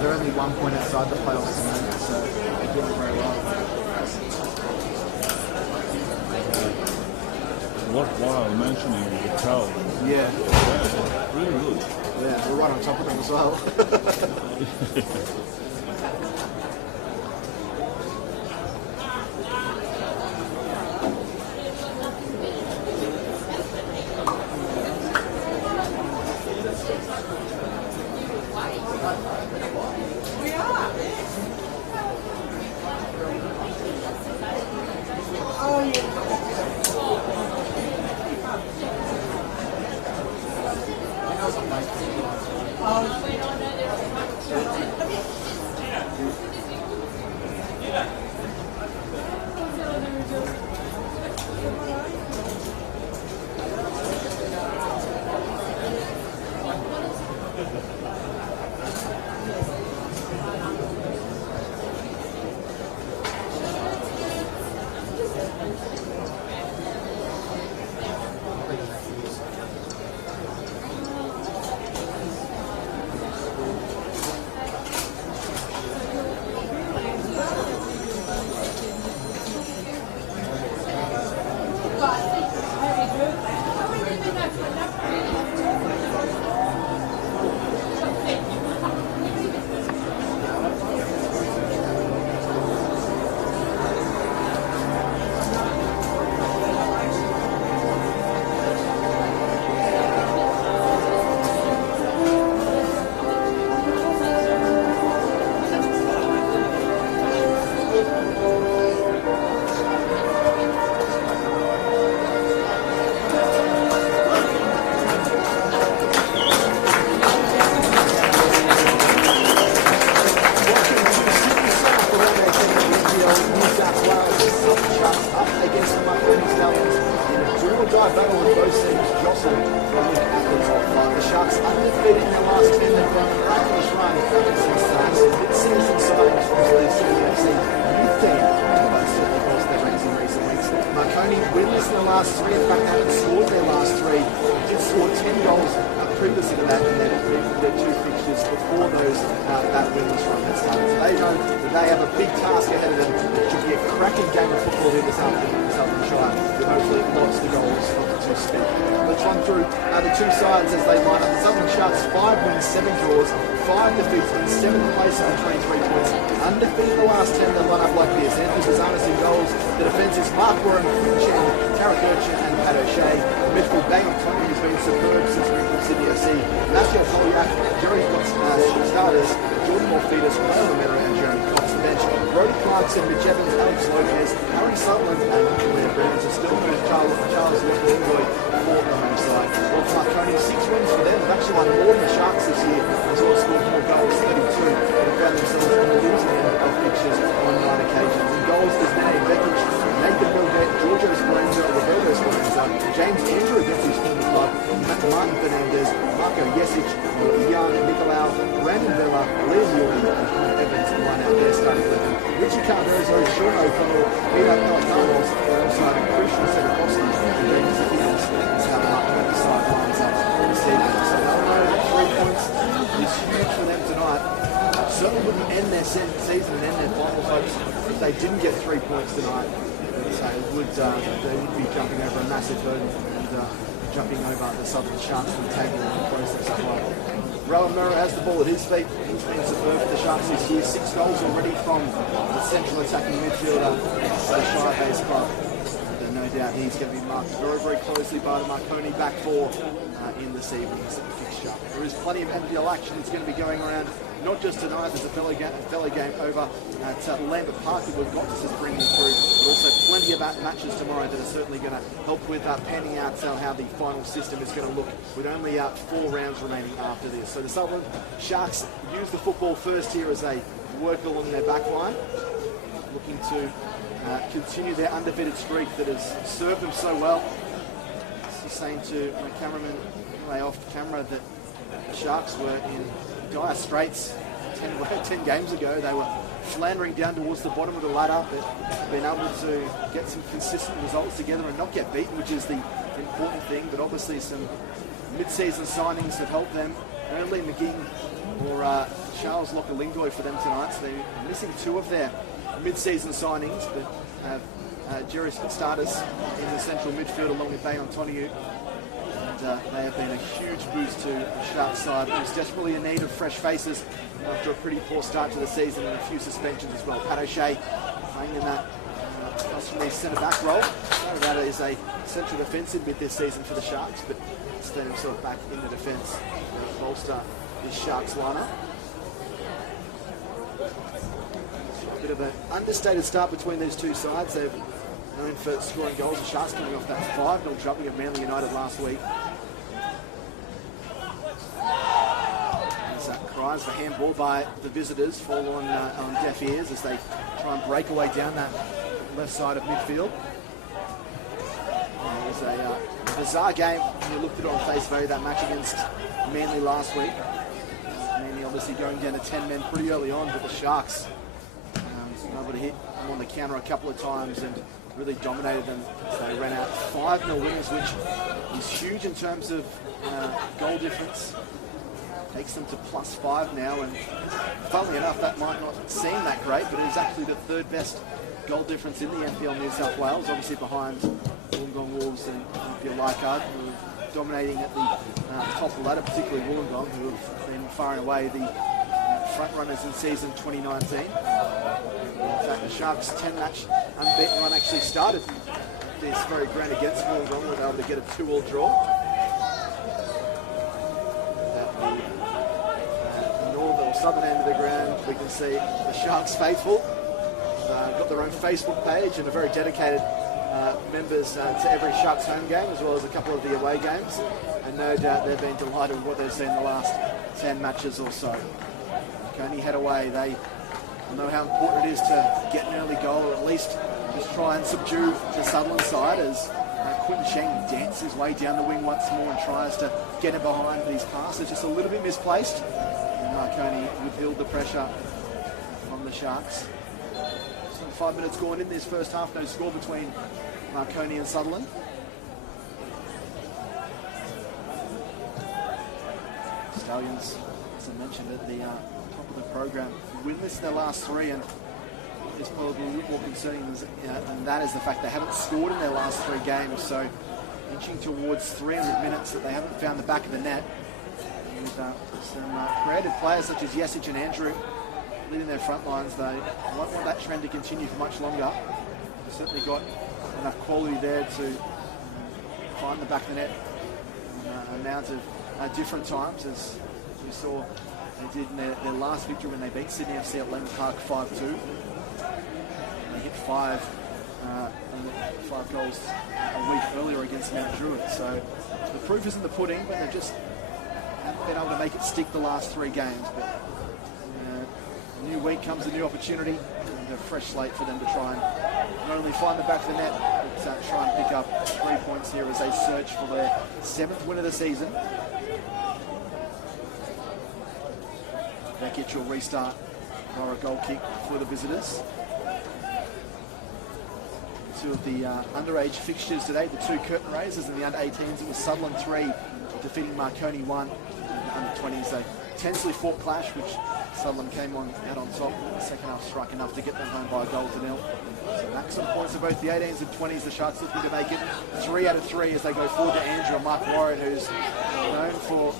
They're only 1 point outside the playoffs at the moment, so they're doing very well. Worthwhile mentioning the crowd. Yeah. Really good. Yeah, we're right on top of them as well. Marconi winless in the last three. In fact, they haven't scored their last three. They did score 10 goals previously to that, and then their two fixtures before those that winless run had started. So they know that they have a big task ahead of them. It should be a cracking game of football here this afternoon in Southern Shire, with hopefully lots of goals to speak. Let's run through the two sides as they line up. The Southern Sharks 5 wins, 7 draws, 5 defeats, and 7th place on 23 points. Undefeated the last 10, they line up like this. Anthony Bazanis in goals. The defence is Mark Warren, Chen, Tarek Urchin, and Pat O'Shea. Midfield, Bang Tony has been superb since moving from Sydney FC. Matthew Collier, Jerry starters, Jordan Morphetus, Ray Romero, and Jeremy Cox. The bench, Brody Clarkson, Mitch Evans, Alex Lopez, Harry Sutherland, and Leah Browns are still moved Charles Lingloy for the home side. Well, for Marconi, 6 wins for them. They've actually won more than the Sharks this year. They've also scored more goals, 32. They found themselves on the losing end of fixtures on 9 occasions. In goals, there's Manny Beckett, Nathan Milgate, Giorgio Esperanza, Roberto Esperanza, James Andrew against his former club, Martin Fernandez, Marco Jesic, Jan Nicolau, Brandon Villa, Liam Ewing, and Connor Evans line out their starting 11. Richie Cardozo, Sean O'Connell, Peter Pelicanos, alongside Christian Sedekowski, and James Fields is how Martin the sidelines up this evening. So they'll know that 3 points is huge for them tonight. Certainly wouldn't end their season and end their final hopes if they didn't get 3 points tonight. So they would be jumping over a massive hurdle and jumping over the Southern Sharks from the table in the process as well. Rowan Murray has the ball at his feet. He's been superb for the Sharks this year. 6 goals already from the central attacking midfielder for the Shire-based club. And no doubt he's going to be marked very, very closely by the Marconi back four in this evening's fixture. There is plenty of NPL action that's going to be going around. Not just tonight, there's a fellow game over at Lambert Park that we've got to just bring them through, but also plenty of matches tomorrow that are certainly going to help with panning out how the final system is going to look with only 4 rounds remaining after this. So the Sutherland Sharks use the football first here as they work along their back line, looking to continue their undefeated streak that has served them so well. Just saying to my cameraman way off camera that the Sharks were in dire straits 10 games ago. They were floundering down towards the bottom of the ladder, but being able to get some consistent results together and not get beaten, which is the important thing, but obviously some mid-season signings have helped them. Only McGinn or Charles Lockerlingoy for them tonight, so they're missing two of their mid-season signings, but have Jerry Spitstatus in the central midfield along with Bayon Toniu. And they have been a huge boost to the Sharks side, who's desperately in need of fresh faces after a pretty poor start to the season and a few suspensions as well. Pat O'Shea playing in that from centre-back role. That is a central defensive mid this season for the Sharks, but stand himself back in the defence to bolster this Sharks lineup. A bit of an understated start between these two sides. They've known for scoring goals. The Sharks coming off that 5-0 drubbing of Manly United last week. As cries for handball by the visitors fall on deaf ears as they try and break away down that left side of midfield. It was a bizarre game when you looked at it on face value, that match against Manly last week. Manly obviously going down to 10 men pretty early on, but the Sharks were able to hit them on the counter a couple of times and really dominated them. So they ran out 5-0 winners, which is huge in terms of goal difference. Takes them to +5 now, and funnily enough, that might not seem that great, but it is actually the third best goal difference in the NPL New South Wales, obviously behind Wollongong Wolves and NPL Leichhardt, who are dominating at the top of the ladder, particularly Wollongong, who have been far and away the front runners in season 2019. In fact, the Sharks' 10-match unbeaten run actually started this very grand against Wollongong, where they were able to get a 2-2 draw. At the northern or southern end of the ground, we can see the Sharks faithful. Got their own Facebook page and are very dedicated members to every Sharks home game, as well as a couple of the away games. And no doubt they've been delighted with what they've seen in the last 10 matches or so. Marconi head away. They know how important it is to get an early goal, or at least just try and subdue the Sutherland side, as Quinton Sheng dances his way down the wing once more and tries to get him behind, but his pass is just a little bit misplaced. And Marconi withheld the pressure from the Sharks. 5 minutes gone in this first half, no score between Marconi and Sutherland. Stallions, as I mentioned at the top of the program, winless in their last three, and it's probably a little more concerning than that is the fact they haven't scored in their last 3 games, so inching towards 300 minutes that they haven't found the back of the net. And some creative players such as Yesic and Andrew leading their front lines. They won't want that trend to continue for much longer. They've certainly got enough quality there to find the back of the net an amount of different times, as we saw they did in their last victory when they beat Sydney FC at Lehman Park 5-2. They hit 5 goals a week earlier against Mount Druitt. So the proof is in the pudding, but they've just haven't been able to make it stick the last 3 games. But a new week comes a new opportunity, and a fresh slate for them to try and not only find the back of the net, but try and pick up 3 points here as they search for their 7th win of the season. Beckett will restart for a goal kick for the visitors. 2 of the underage fixtures today, the 2 curtain raisers and the under-18s. It was Sutherland 3 defeating Marconi 1 in the under-20s. A tensely fought clash, which Sutherland came out on top. The second half struck enough to get them home by a goal to nil. So maximum points for both the 18s and 20s. The Sharks looking to make it 3 out of 3 as they go forward to Andrew and Mark Warren, who's known for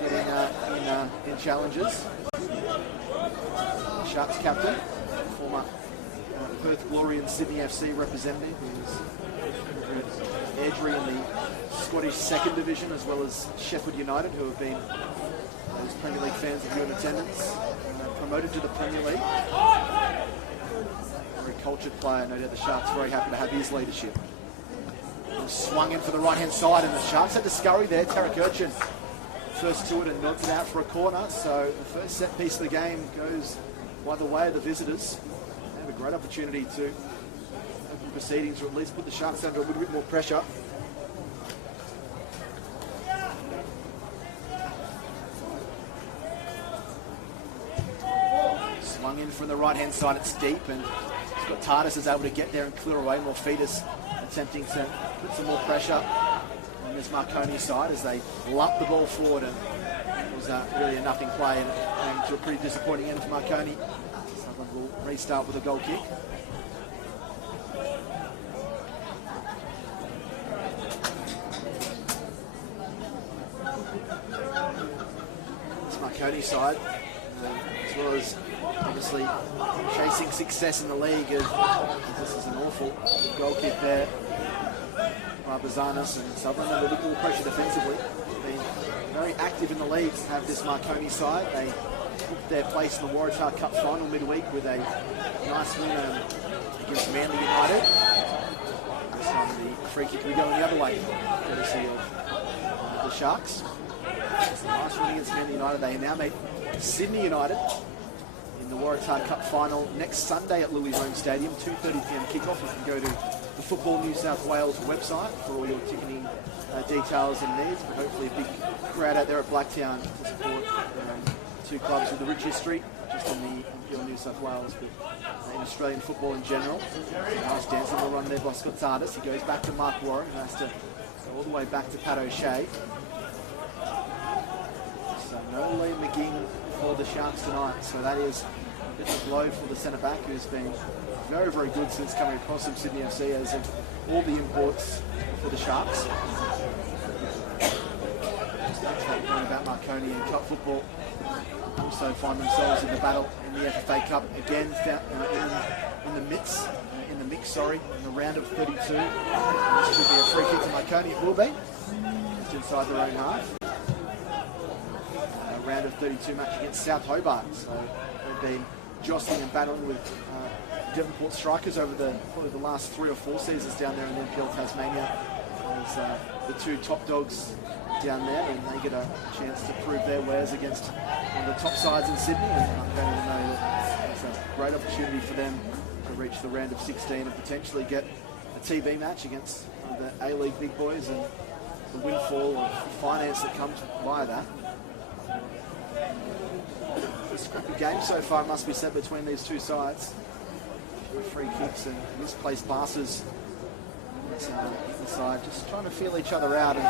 getting in challenges. Sharks captain, former Perth Glory and Sydney FC representative, who's Airdrie in the Scottish second division, as well as Sheffield United, who have been those Premier League fans that are in attendance, promoted to the Premier League. Very cultured player, no doubt the Sharks very happy to have his leadership. Swung in for the right-hand side, and the Sharks had to scurry there. Tarek Urchin first to it and nods it out for a corner. So the first set piece of the game goes by the way of the visitors. They have a great opportunity to open proceedings, or at least put the Sharks under a little bit more pressure. Swung in from the right-hand side, it's deep, and Scott Tardis is able to get there and clear away. Morphetus attempting to put some more pressure on this Marconi side as they lump the ball forward, and it was really a nothing play and came to a pretty disappointing end for Marconi. Sutherland will restart with a goal kick. This Marconi side, as well as obviously chasing success in the league, this is an awful goal kick there by Bazanas, and Sutherland under a little pressure defensively. Been very active in the league, have this Marconi side. They took their place in the Waratah Cup final midweek with a nice win against Manly United. This time the free kick will be going the other way, courtesy of the Sharks. It's a nice win against Manly United. They now meet Sydney United in the Waratah Cup final next Sunday at Lilly Home Stadium, 2:30 p.m. kickoff. You can go to the Football New South Wales website for all your ticketing details and needs, but hopefully a big crowd out there at Blacktown to support two clubs with a rich history, just on the NPL New South Wales, but in Australian football in general. Nice dancing will run there by Scott Tardis. He goes back to Mark Warren, who has to go all the way back to Pat O'Shea. So no Liam McGing for the Sharks tonight, so that is a bit of a blow for the centre-back, who's been very, very good since coming across from Sydney FC, as in all the imports for the Sharks. Just about Marconi and Cup football also find themselves in the battle in the FFA Cup again, in the mix, in the round of 32. This should be a free kick to Marconi. It will be just inside their own half. Round of 32 match against South Hobart. So they've been jostling and battling with Devonport strikers over probably the last 3 or 4 seasons down there in NPL Tasmania. There's the two top dogs down there, and they get a chance to prove their wares against one of the top sides in Sydney. And I'm going to know that it's a great opportunity for them to reach the round of 16 and potentially get a TB match against one of the A-League big boys, and the windfall of finance that comes via that. A scrappy game so far, must be said, between these two sides. Free kicks and misplaced passes inside, just trying to feel each other out and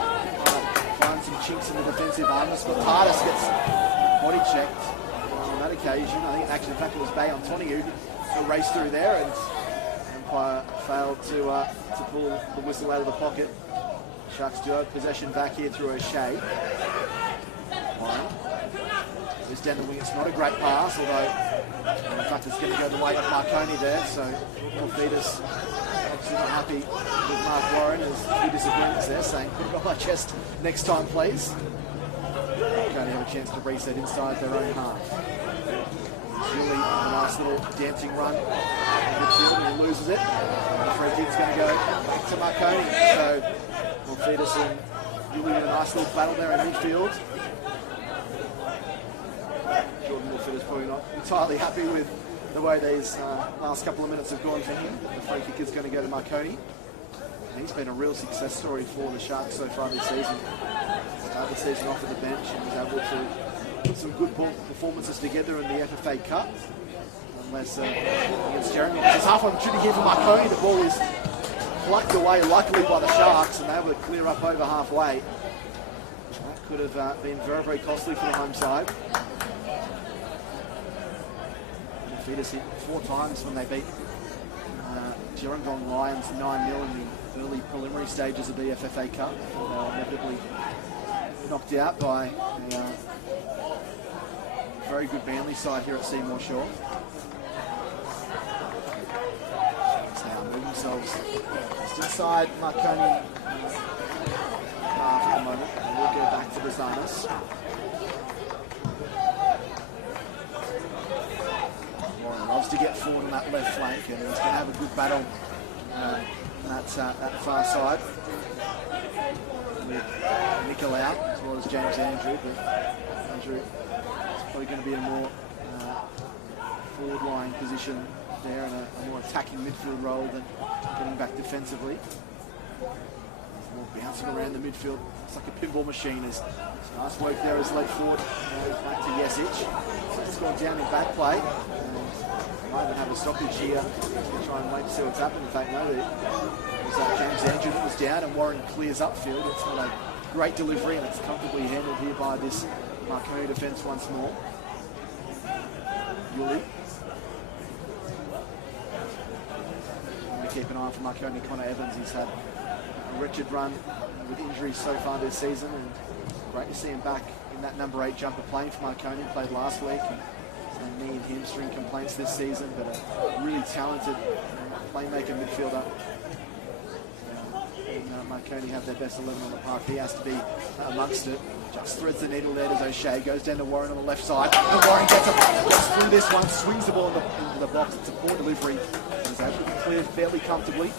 find some chinks in the defensive armours. But Tardis gets body checked on that occasion. I think in fact it was Bay Antoni who raced through there, and Empire failed to pull the whistle out of the pocket. Sharks do have possession back here through O'Shea. Goes down the wing. It's not a great pass, although in fact it's going to go the way of Marconi there. So Alfedas obviously not happy with Mark Warren. There's a few disagreements there, saying put it on my chest next time, please. Going to have a chance to reset inside their own half. Julie, a nice little dancing run in midfield, and he loses it. And the free kick's going to go back to Marconi. So Alfedas and Julie with a nice little battle there in midfield. Jordan Milford is probably not entirely happy with the way these last couple of minutes have gone for him. The free kick is going to go to Marconi. And he's been a real success story for the Sharks so far this season. Started the season off at the bench and was able to put some good performances together in the FFA Cup. Unless against Jeremy. There's half opportunity here for Marconi. The ball is plucked away luckily by the Sharks, and they were able to clear up over halfway. That could have been very, very costly for the home side. Feeders hit 4 times when they beat Gerringong Lions 9-0 in the early preliminary stages of the FFA Cup. They were inevitably knocked out by a very good Manly side here at Seymour Shore. So now move themselves just inside Marconi half at the moment. And we'll go back to Bazanas. Loves to get forward on that left flank, and he's going to have a good battle that far side with Nickel out, as well as James Andrew. But Andrew is probably going to be a more forward-lying position there, and a more attacking midfield role than getting back defensively. More bouncing around the midfield. It's like a pinball machine. There's nice work there as led forward. Back to Yesic. So it's gone down in back play. Might even have a stoppage here to try and wait to see what's happened. In fact, no, James Andrew that was down, and Warren clears upfield. It's not a great delivery, and it's comfortably handled here by this Marconi defence once more. Yuli. Keep an eye on for Marconi. Connor Evans, he's had a wretched run with injuries so far this season, and great to see him back in that number 8 jumper playing for Marconi. Played last week, and knee and hamstring complaints this season, but a really talented playmaker midfielder. And Marconi have their best 11 on the park. He has to be amongst it. Just threads the needle there as O'Shea goes down to Warren on the left side. And Warren gets through this one, swings the ball into the box. It's a poor delivery. He's able to clear fairly comfortably.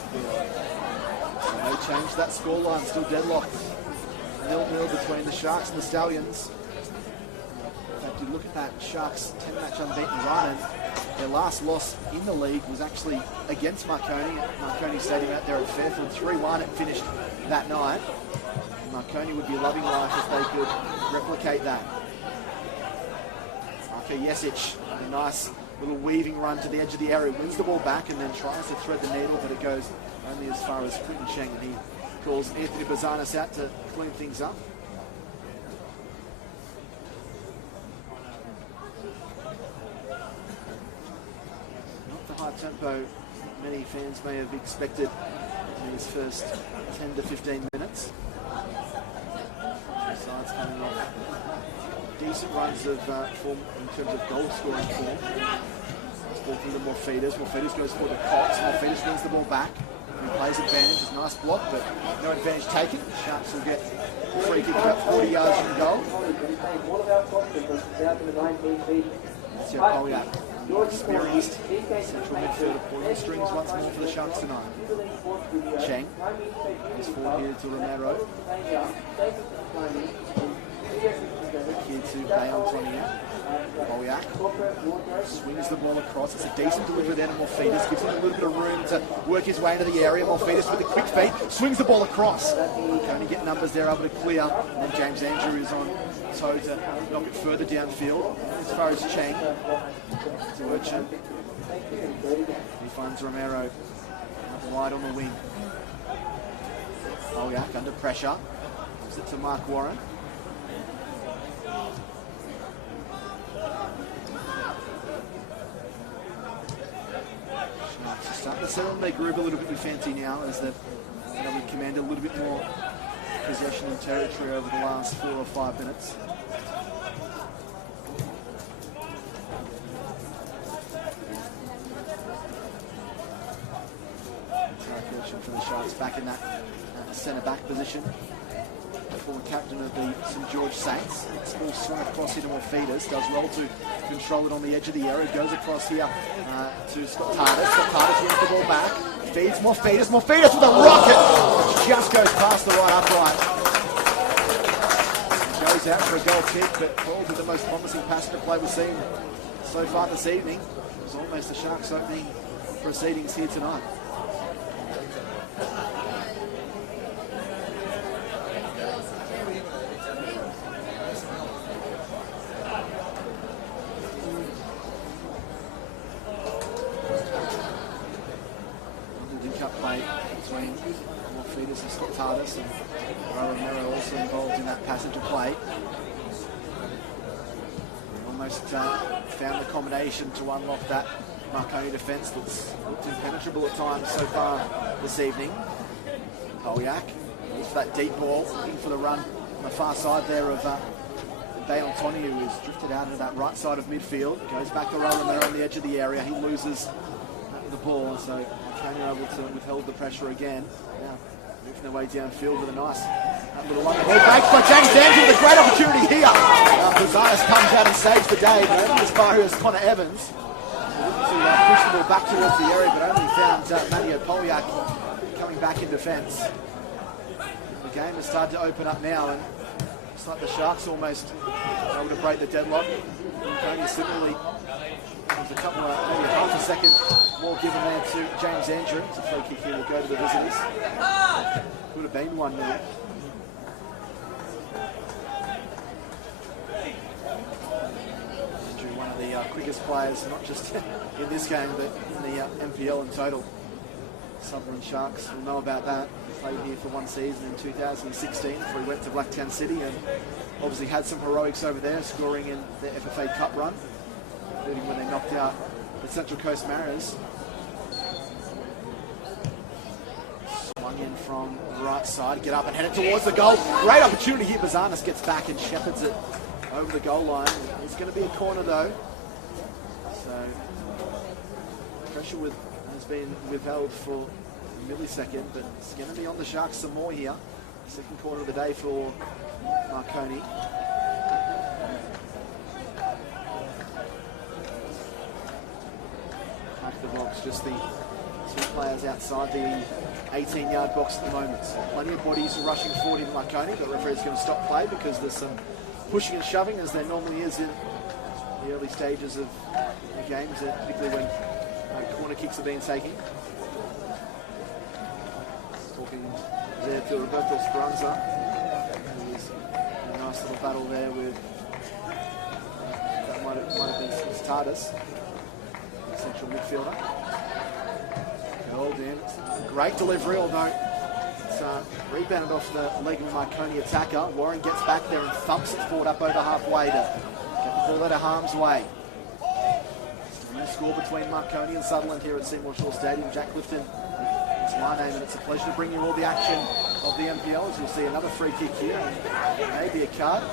So no change to that scoreline, still deadlocked. 0-0 between the Sharks and the Stallions. In fact, you look at that Sharks 10-match unbeaten run, and their last loss in the league was actually against Marconi at Marconi Stadium out there at Fairfield. 3-1 it finished that night. Marconi would be loving life if they could replicate that. Marco Jesic, a nice little weaving run to the edge of the area, wins the ball back and then tries to thread the needle, but it goes only as far as Quinton Cheng, and he calls Anthony Bazanis out to clean things up. Not the high tempo many fans may have expected in these first 10 to 15 minutes. Sides coming off decent runs of form in terms of goal scoring form. Let's go through the Morphetus. Morphetus goes for the Cox. Morphetus wins the ball back. He plays advantage. It's a nice block, but no advantage taken. Sharks will get a free kick about 40 yards from goal. That's your Polyak. Experienced central midfielder pulling the strings once more for the Sharks tonight. Cheng is forward here to Romero. Here to Bale Tonia. Polyak swings the ball across. It's a decent delivery there to Morphetus. Gives him a little bit of room to work his way into the area. Morphetus with a quick feet. Swings the ball across. Only get numbers there, able to clear. And then James Andrew is on toe to knock it further downfield. As far as Cheng to Urchin. He finds Romero wide on the wing. Polyak under pressure. Gives it to Mark Warren. Starting to settle in their groove a little bit with Fancy now, as they've commanded a little bit more possession and territory over the last 4 or 5 minutes. For the Sharks back in that centre-back position. Former captain of the St George Saints. Small swing across here to Morphetus. Does well to control it on the edge of the area. Goes across here to Scott Tardis. Scott Tardis wins the ball back. Feeds Morphetus. Morphetus with a rocket! Which just goes past the right upright. Goes out for a goal kick, but probably the most promising passenger play we've seen so far this evening. It was almost the Sharks' opening proceedings here tonight. Play between Morphetus and Scott Tardis, and Romero also involved in that passage of play. Almost found the combination to unlock that Marconi defence that's looked impenetrable at times so far this evening. Polyak goes for that deep ball, looking for the run on the far side there of Bale Tonia, who has drifted out into that right side of midfield. Goes back to Romero on the edge of the area. He loses the ball, so Marconi able to withhold the pressure again. Now moving their way downfield with a nice little one. Ball back by James Andrew with a great opportunity here. Bazanis comes out and saves the day, but only as far as Connor Evans. Looking to push the ball back towards the area, but only found Manio Polyak coming back in defence. The game has started to open up now, and it's like the Sharks almost able to break the deadlock. Marconi similarly. There's a couple of, maybe half a second more given there to James Andrew. It's a free kick here will go to the visitors. Could have been 1-0. Andrew, one of the quickest players, not just in this game, but in the NPL in total. Sutherland Sharks will know about that. He played here for one season in 2016 before he went to Blacktown City, and obviously had some heroics over there, scoring in the FFA Cup run, including when they knocked out the Central Coast Mariners. Swung in from the right side, get up and head it towards the goal. Great opportunity here. Bazanis gets back and shepherds it over the goal line. It's going to be a corner though. So pressure has been withheld for a millisecond, but it's going to be on the Sharks some more here. Second corner of the day for Marconi. Back to the box, just the two players outside the 18-yard box at the moment. So plenty of bodies rushing forward in Marconi, but the referee's going to stop play because there's some pushing and shoving, as there normally is in the early stages of the games, particularly when corner kicks are being taken. Talking there to Roberto Speranza. There's a nice little battle there with, that might have been Stardust, central midfielder. Held in. Great delivery, although it's rebounded off the leg of the Marconi attacker. Warren gets back there and thumps it forward up over halfway to get the ball out of harm's way. New score between Marconi and Sutherland here at Seymour Shaw Stadium. Jack Clifton, it's my name, and it's a pleasure to bring you all the action of the NPL, as you'll see another free kick here, and maybe a card.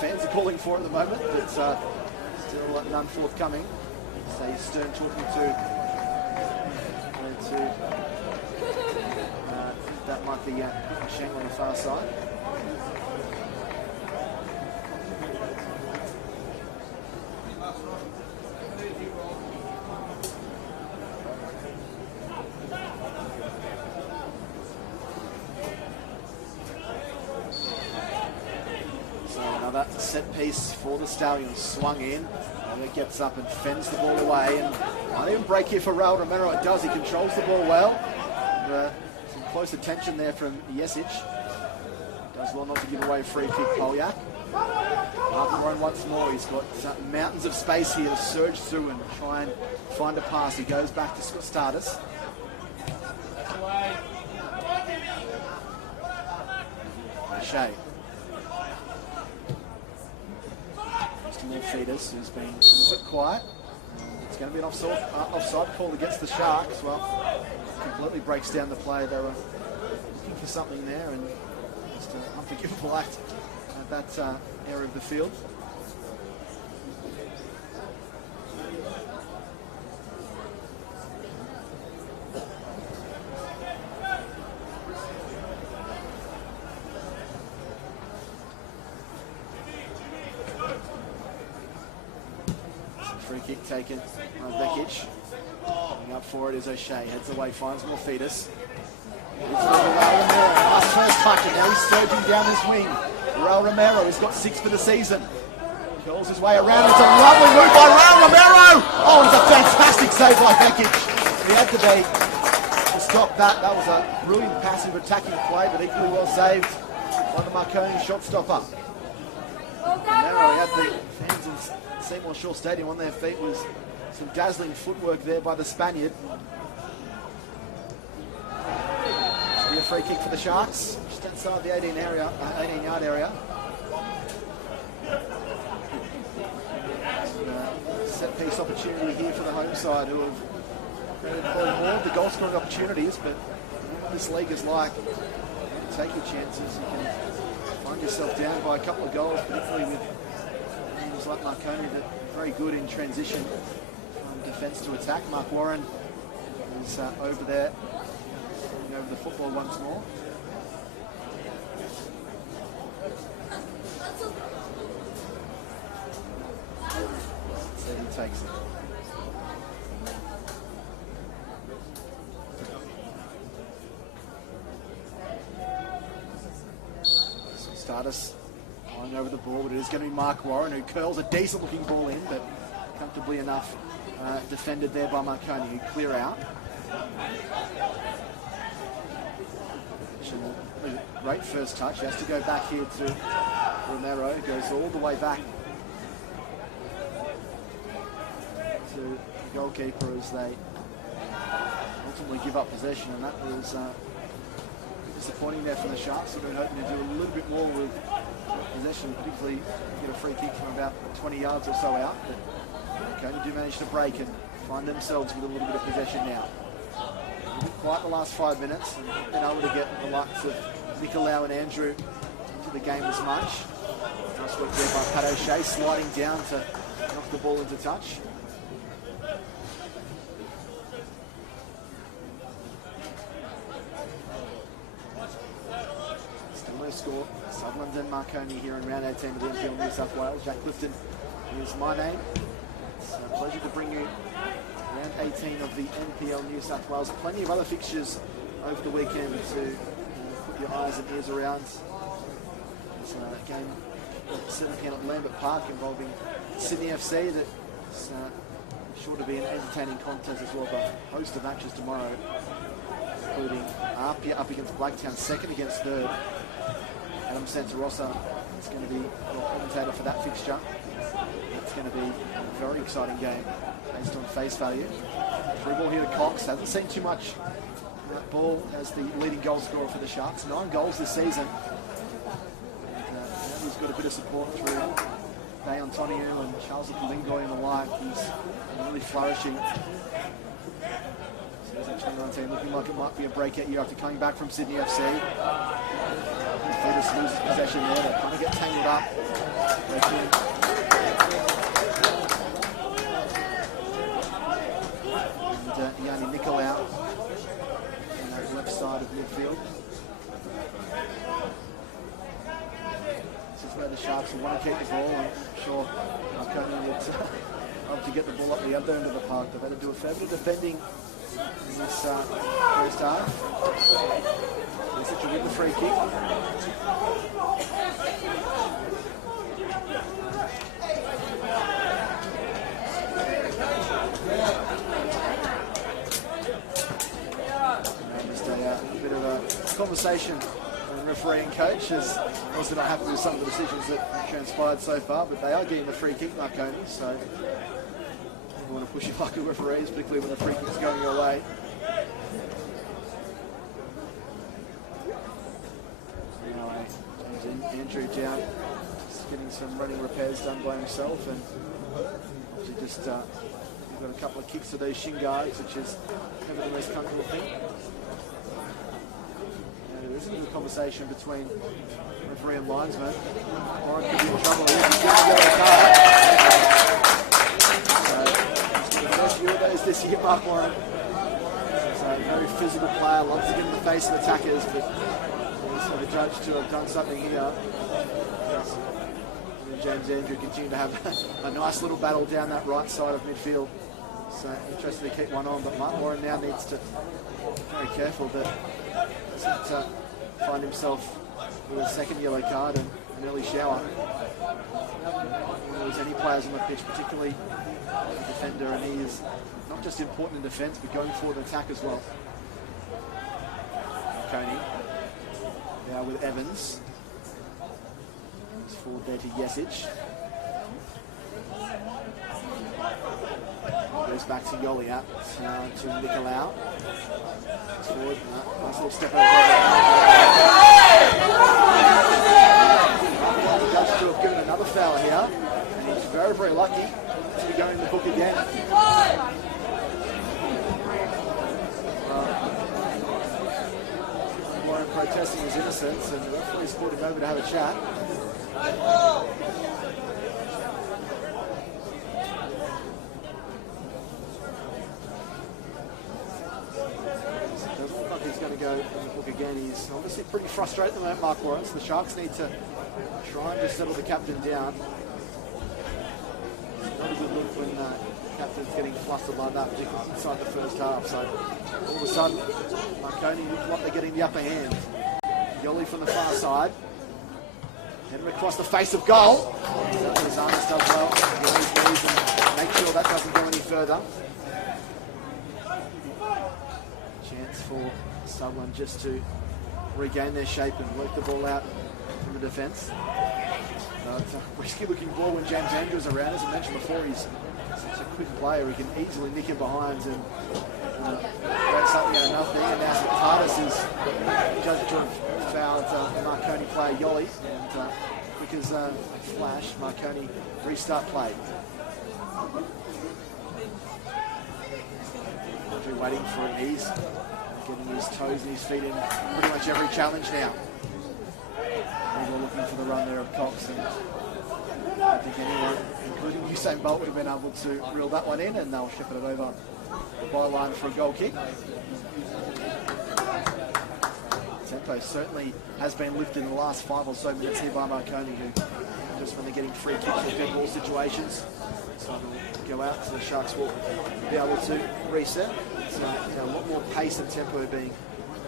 Fans are calling for it at the moment, but still none forthcoming. Say Stern talking to that might be Sheng on the far side. So another set piece for the Stallions, swung in. And it gets up and fends the ball away, and not even break here for Raul Romero. It does. He controls the ball well. And, some close attention there from Jesic. Does well not to give away a free kick. Polyak. Martin once more. He's got mountains of space here to surge through and try and find a pass. He goes back to Scott Stardust. Shea. Feeders, who's been a little bit quiet. It's going to be an offside call against the Sharks. Well, completely breaks down the play. They were looking for something there, and just an unforgivable act at that area of the field. Free kick taken by Vekic. Coming up for it is O'Shea. Heads away, finds more Fetus. Nice first touch, and now he's surging down this wing. Raul Romero has got 6 for the season. Goes his way around. It's a lovely move by Raul Romero. Oh, it's a fantastic save by Vekic. He had to stop that. That was a brilliant passive attacking play, but equally well saved by the Marconi shot stopper. Romero, he had the fans in Seymour Shaw Stadium on their feet. Was some dazzling footwork there by the Spaniard. It's be a free kick for the Sharks, just outside the 18-yard area. Set piece opportunity here for the home side, who have created probably more of the goal scoring opportunities, but this league is like, take your chances. You can find yourself down by a couple of goals, particularly with teams like Marconi that are very good in transition from defence to attack. Mark Warren is over there, over the football once more. So he takes it. Stardust going over the ball, but it is going to be Mark Warren, who curls a decent looking ball in, but comfortably enough defended there by Marconi, who clear out. Great first touch. He has to go back here to Romero. Goes all the way back to the goalkeeper as they ultimately give up possession, and that was disappointing there from the Sharks. They've been hoping to do a little bit more with possession, particularly get a free kick from about 20 yards or so out. But Marconi do manage to break and find themselves with a little bit of possession now. Quite the last 5 minutes, and been able to get the likes of Nicolau and Andrew into the game as much. Nice work there by Pat O'Shea, sliding down to knock the ball into touch. Still no score. Sutherland and Marconi here in round 18 of the NPL New South Wales. Jack Clifton is my name. It's a pleasure to bring you round 18 of the NPL New South Wales. Plenty of other fixtures over the weekend to put your eyes and ears around. There's a game at 7 p.m. at Lambert Park involving Sydney FC that's sure to be an entertaining contest as well. But a host of matches tomorrow, including Apia up against Blacktown, second against third. Adam Santarossa is going to be the commentator for that fixture. It's going to be a very exciting game based on face value. Free ball here to Cox. Hasn't seen too much that ball as the leading goal scorer for the Sharks. 9 goals this season. And he's got a bit of support through Day Antonio and Charles Lingoy and the like. He's really flourishing. So 2019 looking like it might be a breakout year after coming back from Sydney FC. Fleeters loses possession there. They're trying to get tangled up. And Yanni Nicolau on that left side of midfield. This is where the Sharks will want to keep the ball. I'm sure Marconi would love to get the ball up the other end of the park. They've had to do a fair bit of defending in this first half. They're such a win the free kick. Just a bit of a conversation with the refereeing coach, as also not happy with some of the decisions that transpired so far, but they are getting the free kick, Marconi, so you want to push your luck with referees, particularly when the free kick's going your way. Anyway, James Andrew down, just getting some running repairs done by himself, and just he's got a couple of kicks to those shin guards, which is never the most comfortable thing. There is a little conversation between referee and linesman. Warren could be in trouble here. He's going to go to the car. So, the first few of those this year, Mark Warren. So, a very physical player, loves to get in the face of attackers, but for the judge to have done something here. And James Andrew continue to have a nice little battle down that right side of midfield. So, interesting to keep one on, but Mark Warren now needs to be very careful that doesn't find himself with a second yellow card and an early shower. If there's any players on the pitch, particularly the defender, and he is not just important in defence, but going forward in attack as well. Marconi now with Evans. He's forward there to Yesic. Goes back to Yoliat, to Nicolau. Forward, nice little step over there. The judge to have given another foul here, and he's very, very lucky to be going in the book again. Warren protesting his innocence, and the referee's called him over to have a chat. Go in the book again. He's obviously pretty frustrated at the moment, Mark Warren. So the Sharks need to try and just settle the captain down. It's not a good look when the captain's getting flustered like that, particularly inside the first half. So all of a sudden, Marconi looks like they're getting the upper hand. Yoli from the far side. Heading across the face of goal. His arms does well. Yoli's knees and make sure that doesn't go any further. Chance for Sutherland just to regain their shape and work the ball out from the defence. It's a risky looking ball when James Andrews is around. As I mentioned before, he's such a quick player. He can easily nick him behind and That's something out of nothing, and now Tardis is judged to have fouled Marconi player Yoli, and because flash, Marconi restart play. Audrey waiting for it. He's getting his toes and his feet in pretty much every challenge now. We're looking for the run there of Cox, and I don't think anyone, including Usain Bolt, would have been able to reel that one in, and they'll ship it over the byline for a goal kick. Tempo certainly has been lifted in the last 5 or so minutes here by Marconi, who just when they're getting free kicks or dead ball situations, so they'll go out, so the Sharks will be able to reset. So a lot more pace and tempo being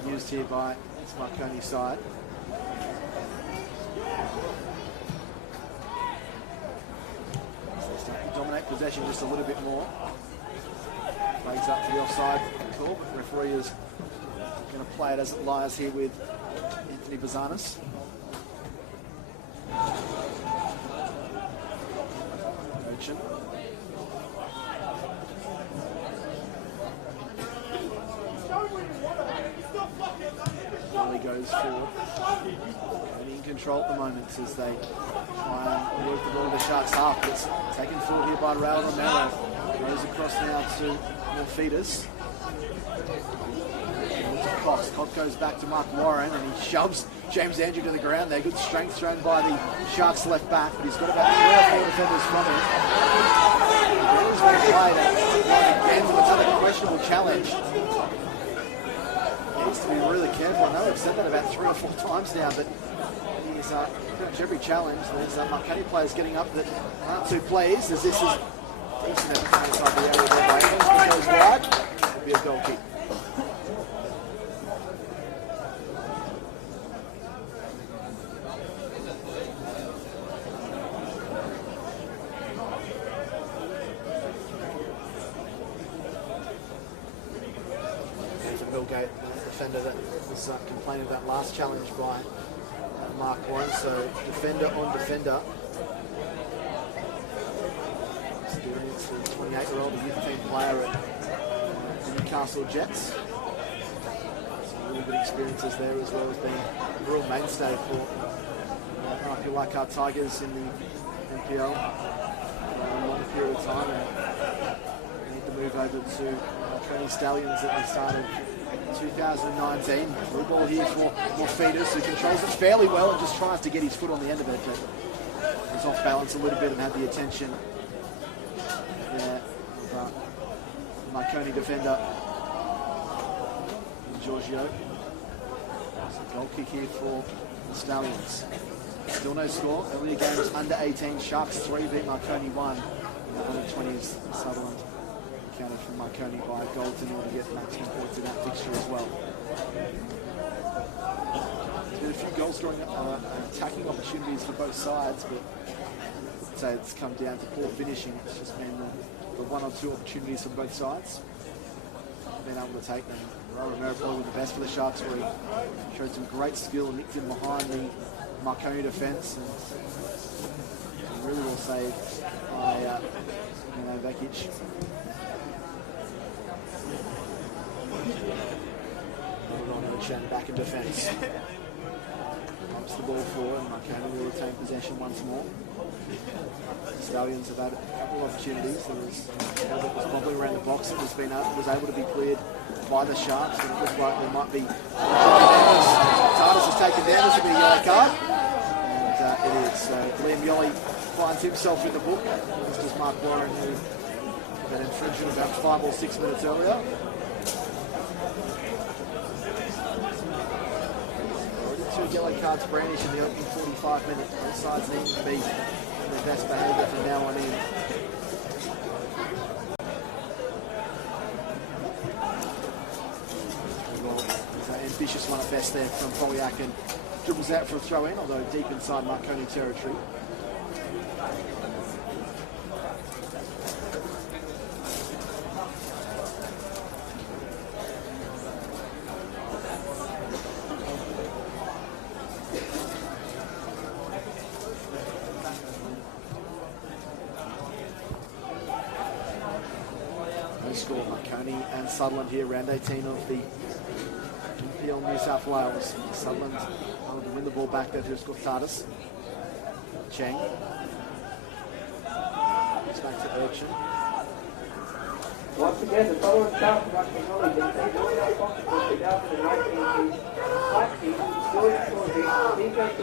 used here by this Marconi side. Dominate possession just a little bit more. Plays up to the offside call, but the referee is going to play it as it lies here with Anthony Bazanis. Merchant. Really goes forward. In control at the moment as they try and work the ball to the Sharks half. It's taken forward here by Raul Romero. Goes across now to the feeders. Cox goes back to Mark Warren, and he shoves James Andrew to the ground there. Good strength thrown by the Sharks left back, but he's got about 3 or 4 defenders from him. He's been played again with another questionable challenge. He needs to be really careful. I know we've said that about 3 or 4 times now, but he's pretty much every challenge. There's Marconi players getting up that aren't too pleased, as this is decent inside the area there by Evans. It goes wide. It'll be a goal kick. The defender that was complaining about last challenge by Mark Warren, so defender on defender. Experience the 28-year-old youth team player at the Newcastle Jets. Some really good experiences there, as well as being a real mainstay for like our Tigers in the NPL for a long period of time. And need to move over to Marconi Stallions at the start of 2019. Blue ball here for Feeders, who controls it fairly well and just tries to get his foot on the end of it, but he's off balance a little bit and had the attention there of Marconi defender Giorgio. It's a goal kick here for the Stallions. Still no score. Earlier games under 18. Sharks 3 beat Marconi 1. And the under 20s Sutherland counted from Marconi by a goal to to get maximum points in that fixture as well. There's been a few goal scoring attacking opportunities for both sides, but I'd say it's come down to poor finishing. It's just been the 1 or 2 opportunities from both sides. Been able to take them. Romero probably the best for the Sharks, where he showed some great skill and nicked in behind the Marconi defence, and really well saved by Vekic. Chen back in defence. Pumps the ball forward, and Marconi will retain possession once more. The Stallions have had a couple of opportunities. There was one that was probably around the box that was able to be cleared by the Sharks, and it looks like there might be Tardis has taken down. This will be a yellow card, and it is. So Liam Yoli finds himself in the book. This was Mark Warren, who had an infringement about 5 or 6 minutes earlier. Two yellow cards brandished in the opening 45 minutes. Both sides need to be in their best behaviour from now on in. Well, an ambitious one at best there from Polyak, and dribbles out for a throw in, although deep inside Marconi territory. Score Marconi Marconi and Sutherland here, round 18 of the NPL New South Wales. Sutherland able to win the ball back there to Scortatis. Cheng. It's back to Urchin. Once again, the Sutherland staff production knowledge that they join our boxes for 2019 Black Team, George Corby, Nico T.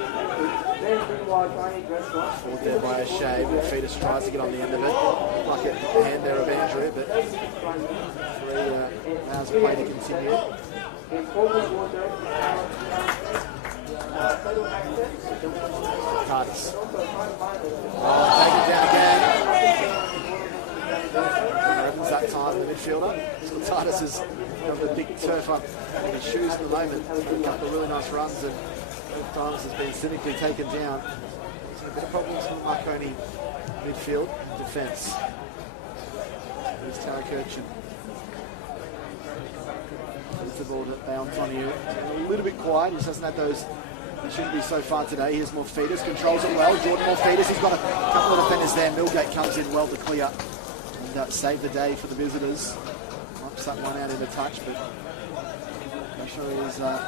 then Greenwald Chinese Restaurant. Forward there by a shave, and Fetus tries to get on the end of it. Like a hand there of Andrew, but 3 hours play to continue. In forward water, Tardis. Take it down again. Opens that time, the midfielder. So Tardis has got the big turf up in his shoes at the moment. He's got a couple of really nice runs, and both times has been cynically taken down. So a bit of problems from Marconi midfield defence. Here's Tarek Urchin. It's the ball to bounce on you. A little bit quiet, he just hasn't had those. He shouldn't be so far today. Here's Morphetus, controls it well. Jordan Morphetus, he's got a couple of defenders there. Milgate comes in well to clear and save the day for the visitors. Knocks that one out in a touch, but pressure is not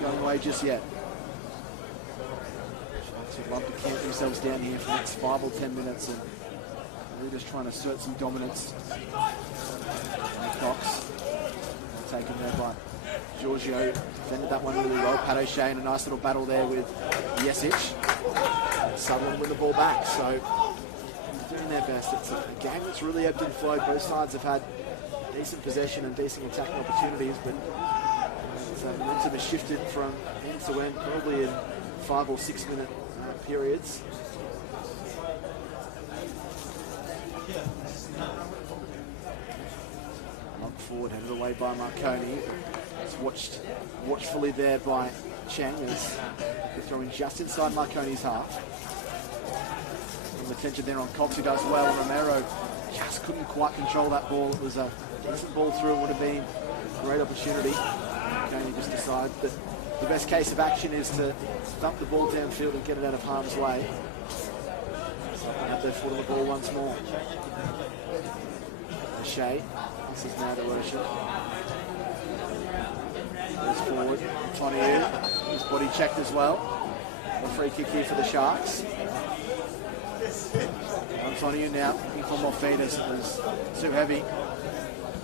going away just yet. Sharks would love to camp themselves down here for the next 5 or 10 minutes and really just trying to assert some dominance. Cox taken there by Giorgio, defended that one really well. Pat O'Shea in a nice little battle there with Jesic. Sutherland win the ball back, so doing their best. It's a game that's really ebbed and flowed. Both sides have had decent possession and decent attacking opportunities, but momentum has shifted from end to end, probably in 5 or 6 minute periods. Look forward, headed away by Marconi. It's watched watchfully there by Cheng as they're throwing just inside Marconi's half. The tension there on Cox, who does well, and Romero just couldn't quite control that ball. It was a decent ball through, it would have been a great opportunity. Marconi just decided that the best case of action is to dump the ball downfield and get it out of harm's way. So they have their foot on the ball once more. O'Shea, this is now to Worship. Goes forward, Toniu, his body checked as well. A free kick here for the Sharks. Antonio now looking for Morphetus. It was too heavy.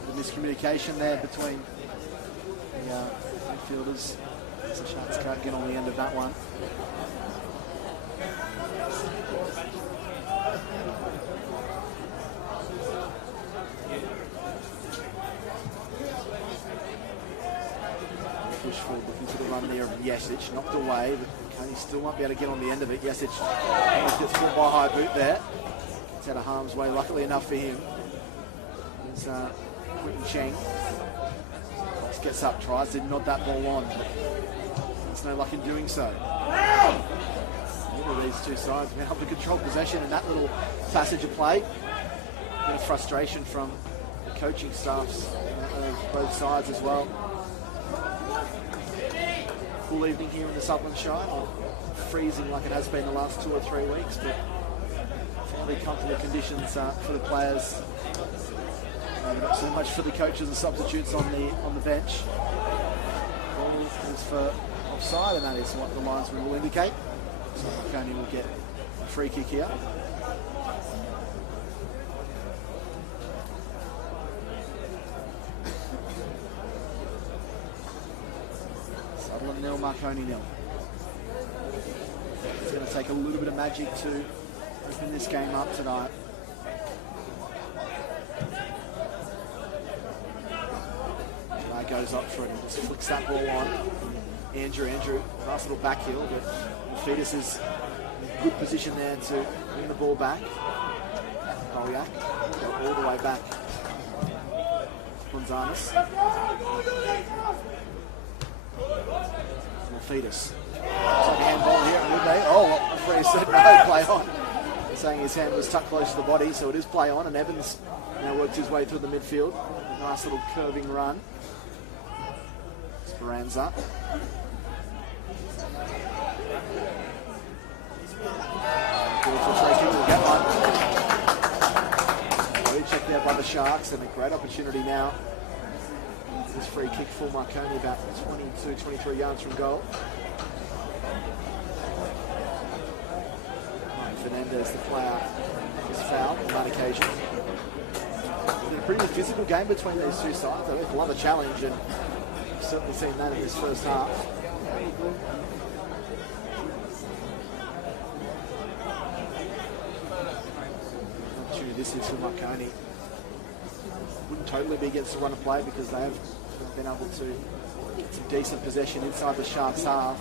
The miscommunication there between the midfielders. The Sharks can't get on the end of that one. Push forward, looking for the run there of Jesic. Knocked away, but Marconi still won't be able to get on the end of it. Jesic gets caught by a high boot there. Gets out of harm's way, luckily enough for him. There's Quinton Cheng. Fox gets up, tries to nod that ball on, but there's no luck in doing so. Neither of these two sides have been able to control possession in that little passage of play. A bit of frustration from the coaching staffs of both sides as well. Cool evening here in the Sutherland Shire, or freezing like it has been the last 2 or 3 weeks, but fairly comfortable conditions for the players. Not so much for the coaches and substitutes on the bench. Ball is for offside, and that is what the linesman will indicate. So Marconi will get a free kick here. Sutherland nil, Marconi nil. It's going to take a little bit of magic to open this game up tonight. Goes up for it and just flicks that ball on. Andrew, nice little back heel, but Fetus is in good position there to bring the ball back. Kolyak go all the way back. Gonzalez. Fetus. Looks like a handball here, would they? Oh, the referee said no, play on. They're saying his hand was tucked close to the body, so it is play on, and Evans now works his way through the midfield. A nice little curving run. Speranza. We'll get one. Check there by the Sharks, and a great opportunity now. This free kick for Marconi about 22, 23 yards from goal. Fernandez, the player, was fouled on that occasion. It's been a pretty physical game between these two sides. I think a lot of challenge, and we've certainly seen that in this first half. Opportunity this is for Marconi. Wouldn't totally be against the run of play because they have been able to get some decent possession inside the Sharks half.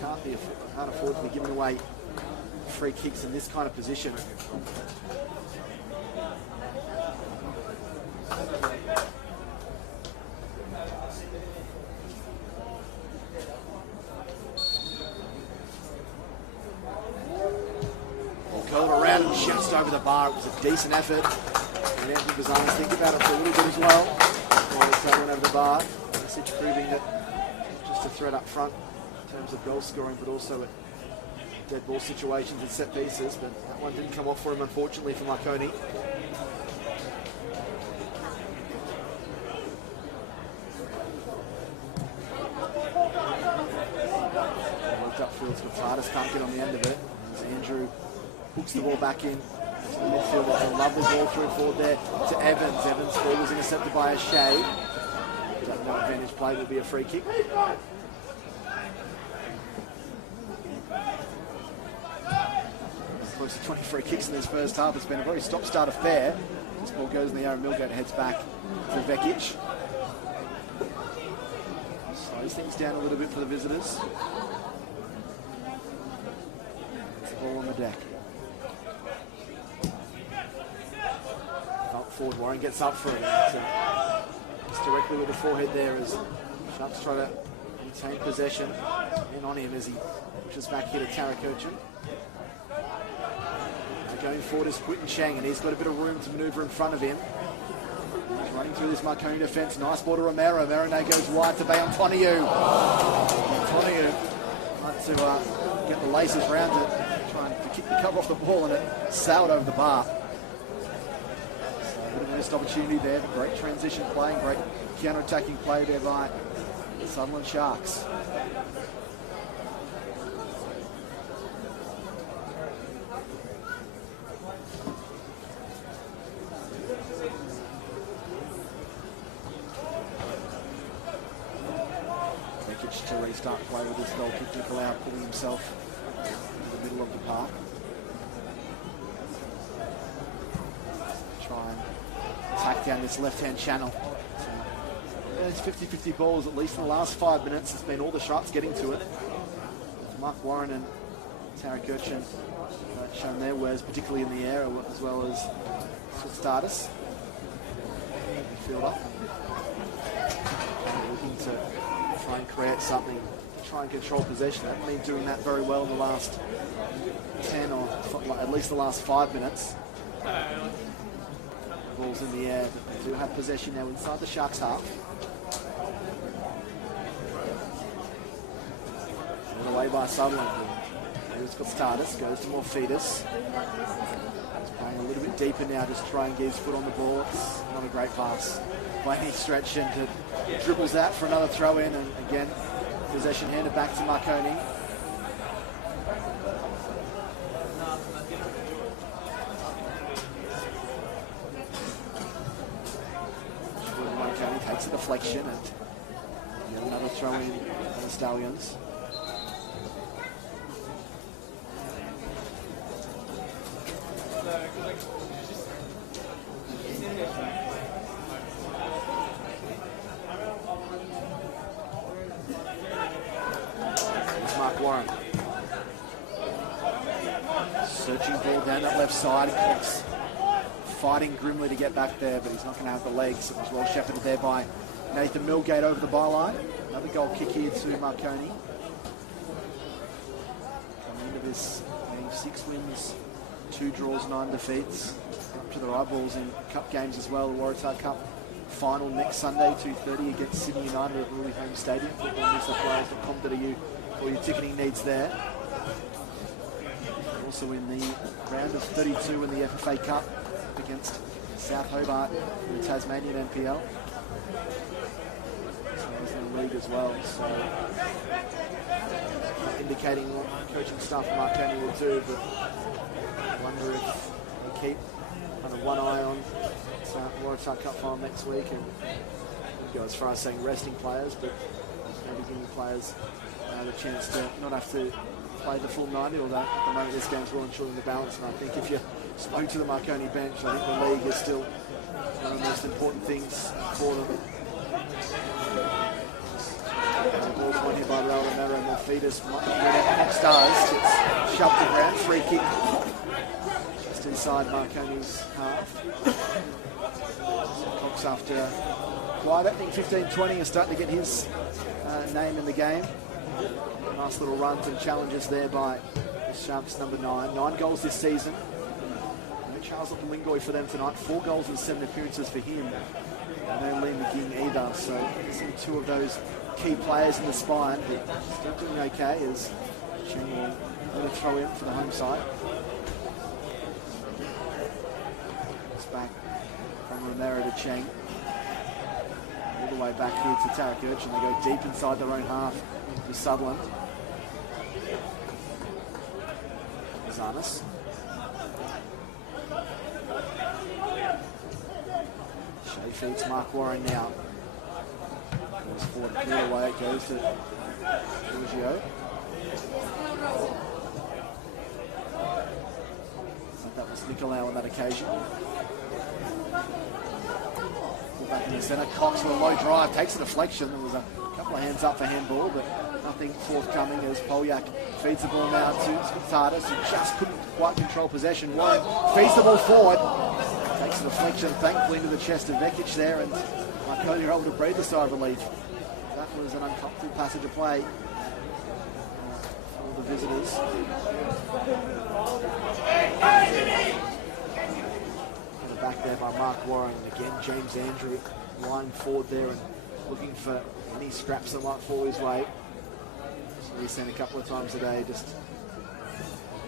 Can't afford to be giving away free kicks in this kind of position. Curled around and just over the bar. It was a decent effort. And Anthony Bazana think about it for a little bit as well. While it's went over the bar. Message proving that just a threat up front in terms of goal scoring, but also at dead ball situations and set pieces, but that one didn't come off for him, unfortunately, for Marconi. Looked upfield, Scotardis can't get on the end of it. As Andrew hooks the ball back in to the midfield. That's a lovely ball through forward there to Evans. Evans' ball was intercepted by a Shea. No advantage play, will be a free kick. Close to 20 free kicks in this first half. It's been a very stop-start affair. This ball goes in the air and Milgate heads back to Vekic. Slows things down a little bit for the visitors. It's the ball on the deck. Up forward, Warren gets up for it. It's directly with the forehead there as Sharks try to maintain possession. In on him as he pushes back here to Tarakochin. Going forward is Quinton Chang, and he's got a bit of room to manoeuvre in front of him. He's running through this Marconi defence. Nice ball to Romero. Marinay goes wide to Bayantoniou. Antoniou tried to get the laces round it, trying to kick the cover off the ball, and it sailed over the bar. So a bit of a missed opportunity there, but great transition play and great counter-attacking play there by the Sutherland Sharks. To restart play with this goal kick. Nicolau pulling himself in the middle of the park. Try and attack down this left-hand channel. So, it's 50-50 balls, at least in the last 5 minutes. It's been all the Sharks getting to it. Mark Warren and Tarakochin shown their wares, particularly in the air, as well as Status. Fielder. Looking to try and create something, to try and control possession. They haven't been doing that very well in the last 10 or at least the last 5 minutes. Ball's in the air, but they do have possession now inside the Sharks half. Run away by Sutherland. Here's got Status, goes to Morphetus. He's playing a little bit deeper now, just trying to get his foot on the ball. It's not a great pass by any stretch, and dribbles that for another throw in, and again possession handed back to Marconi. Marconi takes a deflection and yet another throw in on the Stallions. Warren. Searching ball down that left side. Cox fighting grimly to get back there, but he's not going to have the legs. It was well shepherded there by Nathan Milgate over the byline. Another goal kick here to Marconi. Coming into this game, 6 wins, 2 draws, 9 defeats. Up to their eyeballs in cup games as well. The Waratah Cup final next Sunday, 2:30 against Sydney United at Lily Home Stadium. footballnewsouthwales.com.au. All your ticketing needs there. Also in the round of 32 in the FFA Cup against South Hobart in the Tasmanian NPL. So he's in the league as well. So indicating what coaching staff Marconi will do, but I wonder if they keep kind of one eye on Waratah Cup final next week and go as far as saying resting players, but maybe giving players the chance to not have to play the full 90, although at the moment this game's well and truly in the balance. And I think if you spoke to the Marconi bench, I think the league is still one of the most important things for them. Ball point here by Raul Romero, Morphetus, Stars, it's shoved to ground, free kick just inside Marconi's half. Cox after quite, I think 15-20 is starting to get his name in the game. Nice little runs and challenges there by the Sharks number 9. 9 goals this season. No Charles Lingoi for them tonight. 4 goals and 7 appearances for him. And no Lee McGing either. So see 2 of those key players in the spine, but still doing okay as Cheng will really throw in for the home side. It's back from Romero to Cheng. All the way back here to Tarek Urchin. They go deep inside their own half to Sutherland. Zanis. Shea feeds Mark Warren now. Goes forward, clear away, it goes to Giorgio. That was Nicolau on that occasion. Back in the centre, Cox with a low drive, takes a deflection. There was a couple of hands up for handball, but nothing forthcoming as Polyak feeds the ball now to Tardis, who just couldn't quite control possession. Warren feeds the ball forward, takes a deflection, thankfully into the chest of Vekic there, and Marconi are able to breathe a sigh of relief. That was an uncomfortable passage of play for the visitors. Back there by Mark Warren, and again James Andrew lying forward there and looking for any scraps that might fall his way. So he's seen a couple of times today just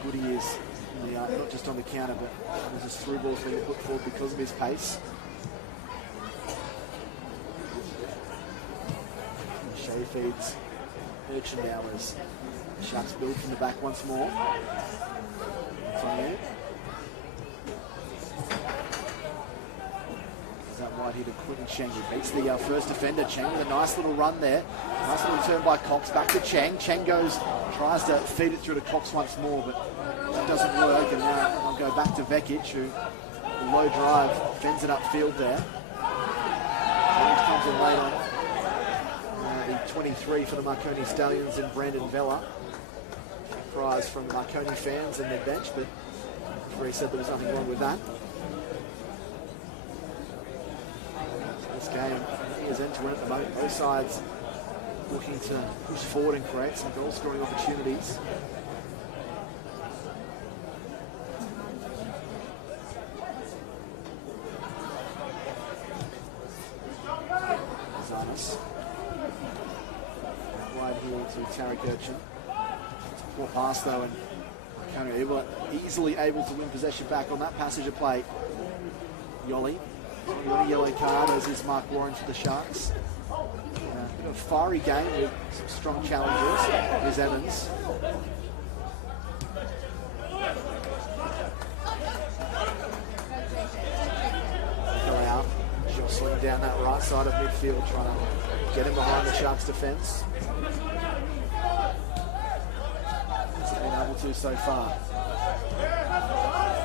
good he is, not just on the counter, but there's just through balls being put forward because of his pace. And Shea feeds Urchin now as Sharks build from the back once more. It's on you. That wide here to Quinton Cheng, who beats the first defender. Cheng with a nice little run there. Nice little turn by Cox. Back to Cheng. Cheng tries to feed it through to Cox once more, but that doesn't work. And now I'll go back to Vekic, who low drive fends it upfield there. James comes in late on the 23 for the Marconi Stallions and Brandon Vella. Prize from the Marconi fans and their bench, but referee said there was nothing wrong with that. This game is end to end at the moment. Both sides looking to push forward and create some goal scoring opportunities. Zanis. Wide here to Tarek Urchin. Poor pass though, and Marconi easily able to win possession back on that passage of play. Yoli. A yellow card, as is Mark Warren for the Sharks. Bit of a fiery game with some strong challenges. Here's Evans. Nicolau jostling down that right side of midfield, trying to get him behind the Sharks' defence. Hasn't been able to so far.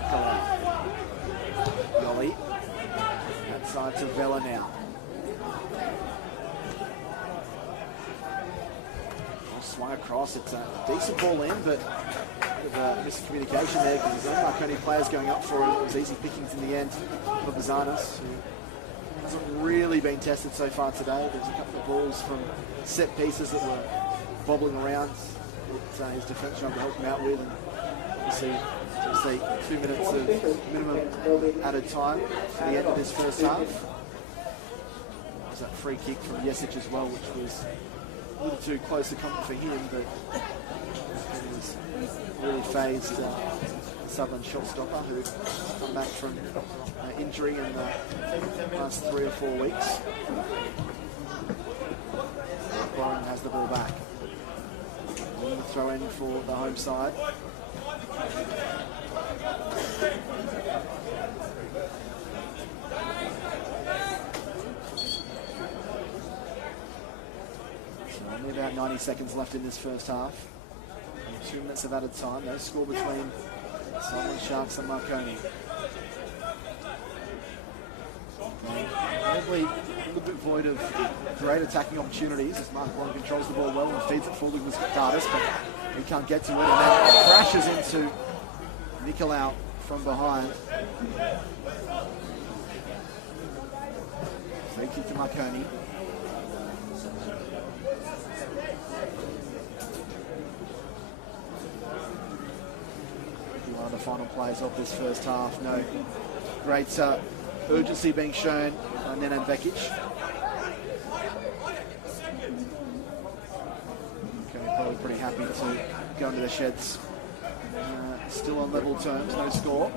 Nicolau. Yoli. Side to Vella now. Swung across. It's a decent ball in, but a bit of miscommunication there because there's no Marconi players going up for it. It was easy pickings in the end for Bazanas, who hasn't really been tested so far today. There's a couple of balls from set pieces that were bobbling around that his defence trying to help him out with. And obviously, 2 minutes of minimum added time for the end of this first half. There's that free kick from Jesic as well, which was a little too close to coming for him, but he was really phased Sutherland shortstopper who come back from injury in the last 3 or 4 weeks. Byron has the ball back. Throw in for the home side. So only about 90 seconds left in this first half. 2 minutes of added time. No score between Sutherland Sharks and Marconi. Probably a little bit void of great attacking opportunities as Marconi controls the ball well and feeds it forward with Dardis, but he can't get to it and then crashes into Nicolau from behind. Free kick to Marconi. One of the final plays of this first half. No great urgency being shown by Nenan Vekic. Okay, probably pretty happy to go into the sheds. Still on level terms, no score.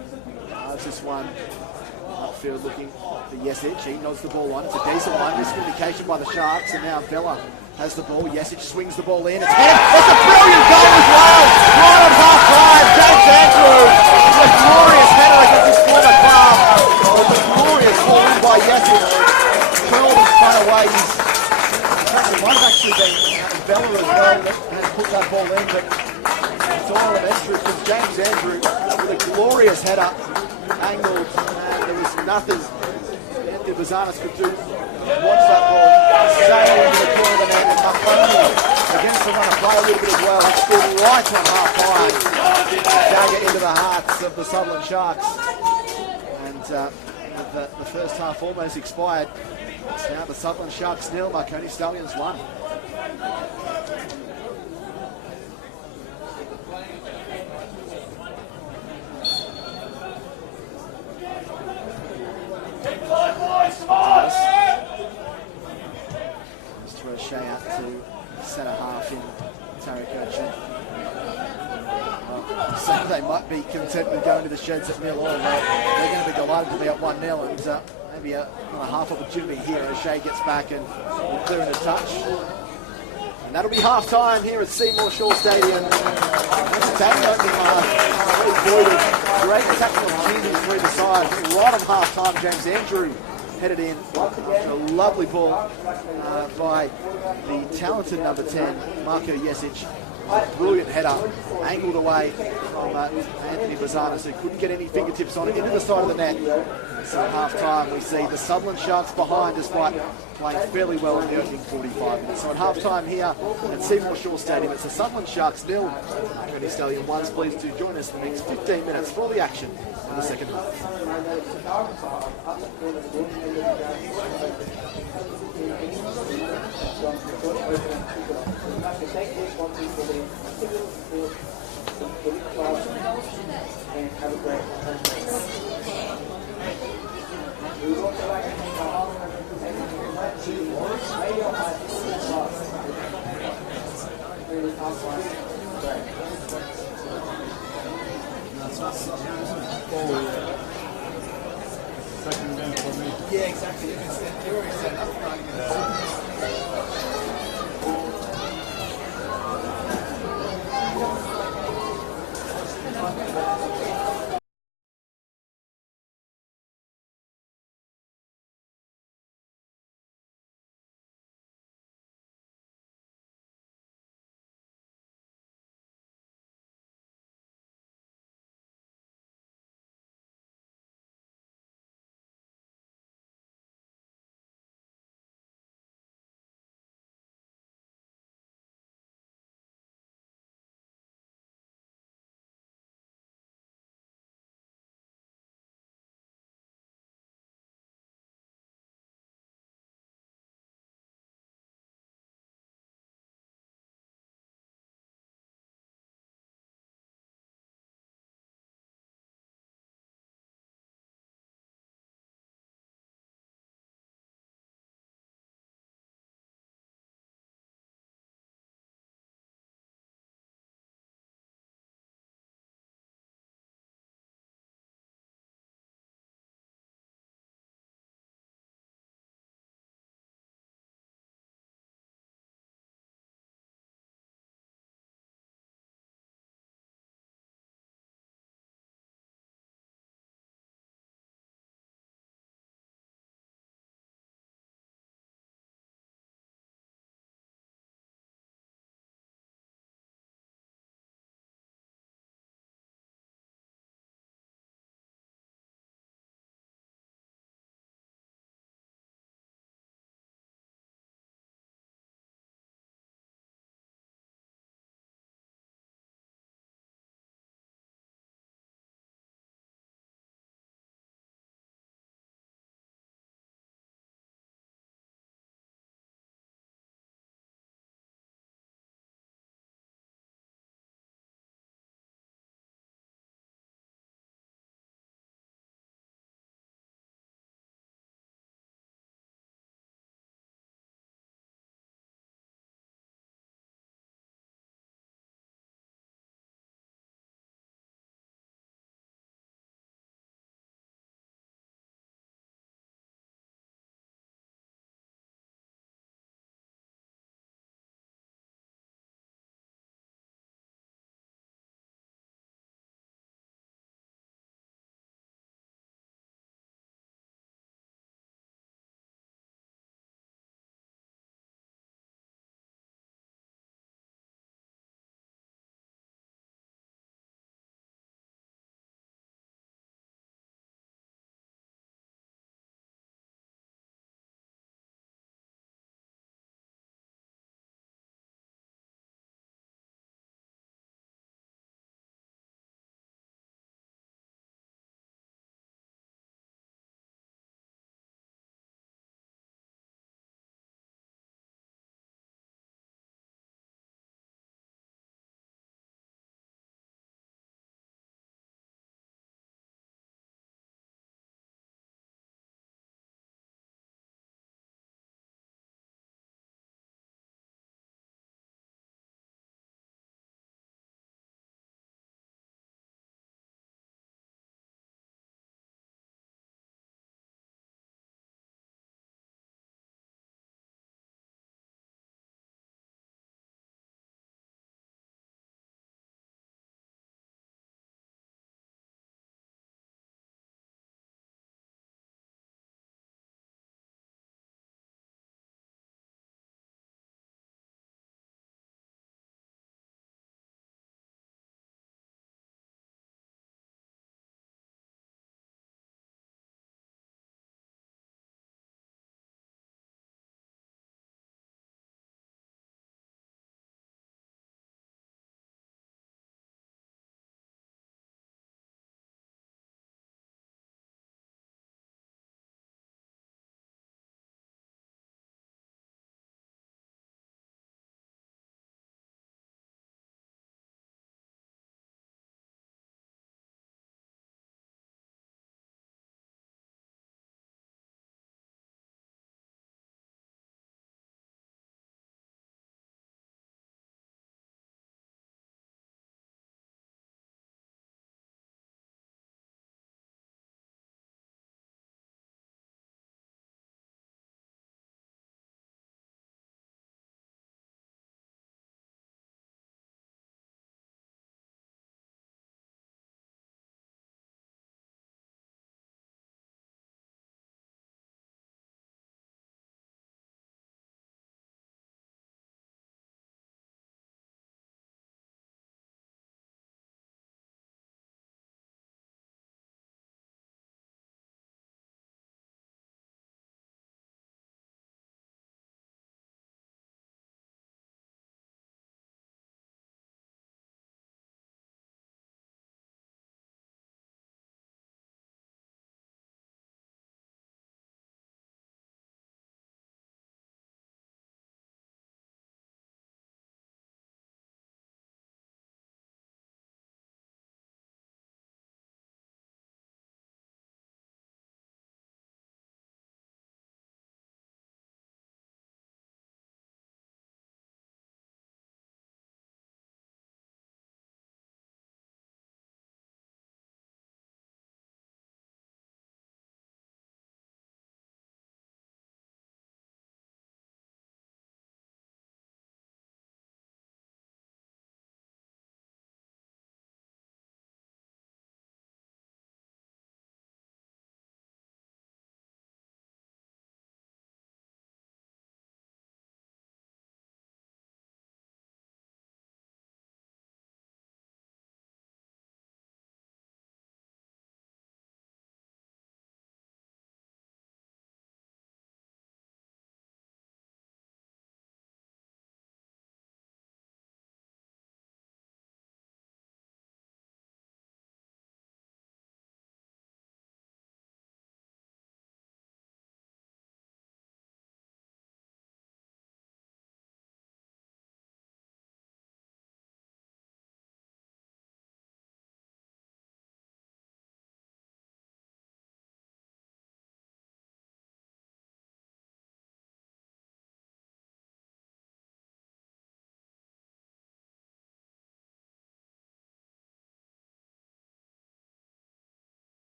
It's this one upfield looking for Jesic. He nods the ball on. It's a decent one. Miscommunication by the Sharks, and now Bella has the ball. Jesic swings the ball in. It's headed. It's a brilliant goal as well. Right on half time. James Andrew, a glorious header against his former club. A glorious ball in by Jesic. Curled and spun away. It might have actually been Bella as well that has put that ball in, but it's all of extra from James Andrew with a glorious header, angled, and there was nothing Anthony Bazanis could do. Watch that ball sail into the corner of the net, and Marconi against the runner play a little bit as well. He scored right on half time, dagger into the hearts of the Sutherland Sharks, and the first half almost expired. It's now the Sutherland Sharks 0, Marconi Stallions 1. Just throw a Shea out to centre half in Tarikochi. So they might be content with going to the sheds at 0-all. They're going to be delighted to be at 1-0, and maybe another half opportunity here as Shea gets back and will clear into touch. And that'll be half time here at Seymour Shaw Stadium. Bang opening half. Great attacking opportunities for either side. Right on half time, James Andrew headed in after a lovely ball by the talented number 10, Marco Jesic. Brilliant header, angled away from Anthony Bazanis, who couldn't get any fingertips on it, into the side of the net. So at half time we see the Sutherland Sharks behind despite playing fairly well in the opening 45 minutes. So at half time here at Seymour Shaw Stadium, it's the Sutherland Sharks 0, Marconi Stallion 1. Please do join us for the next 15 minutes for the action in the second half. And have a great we would also like to thank our Holland Second game for me. Yeah, exactly. They're already set up.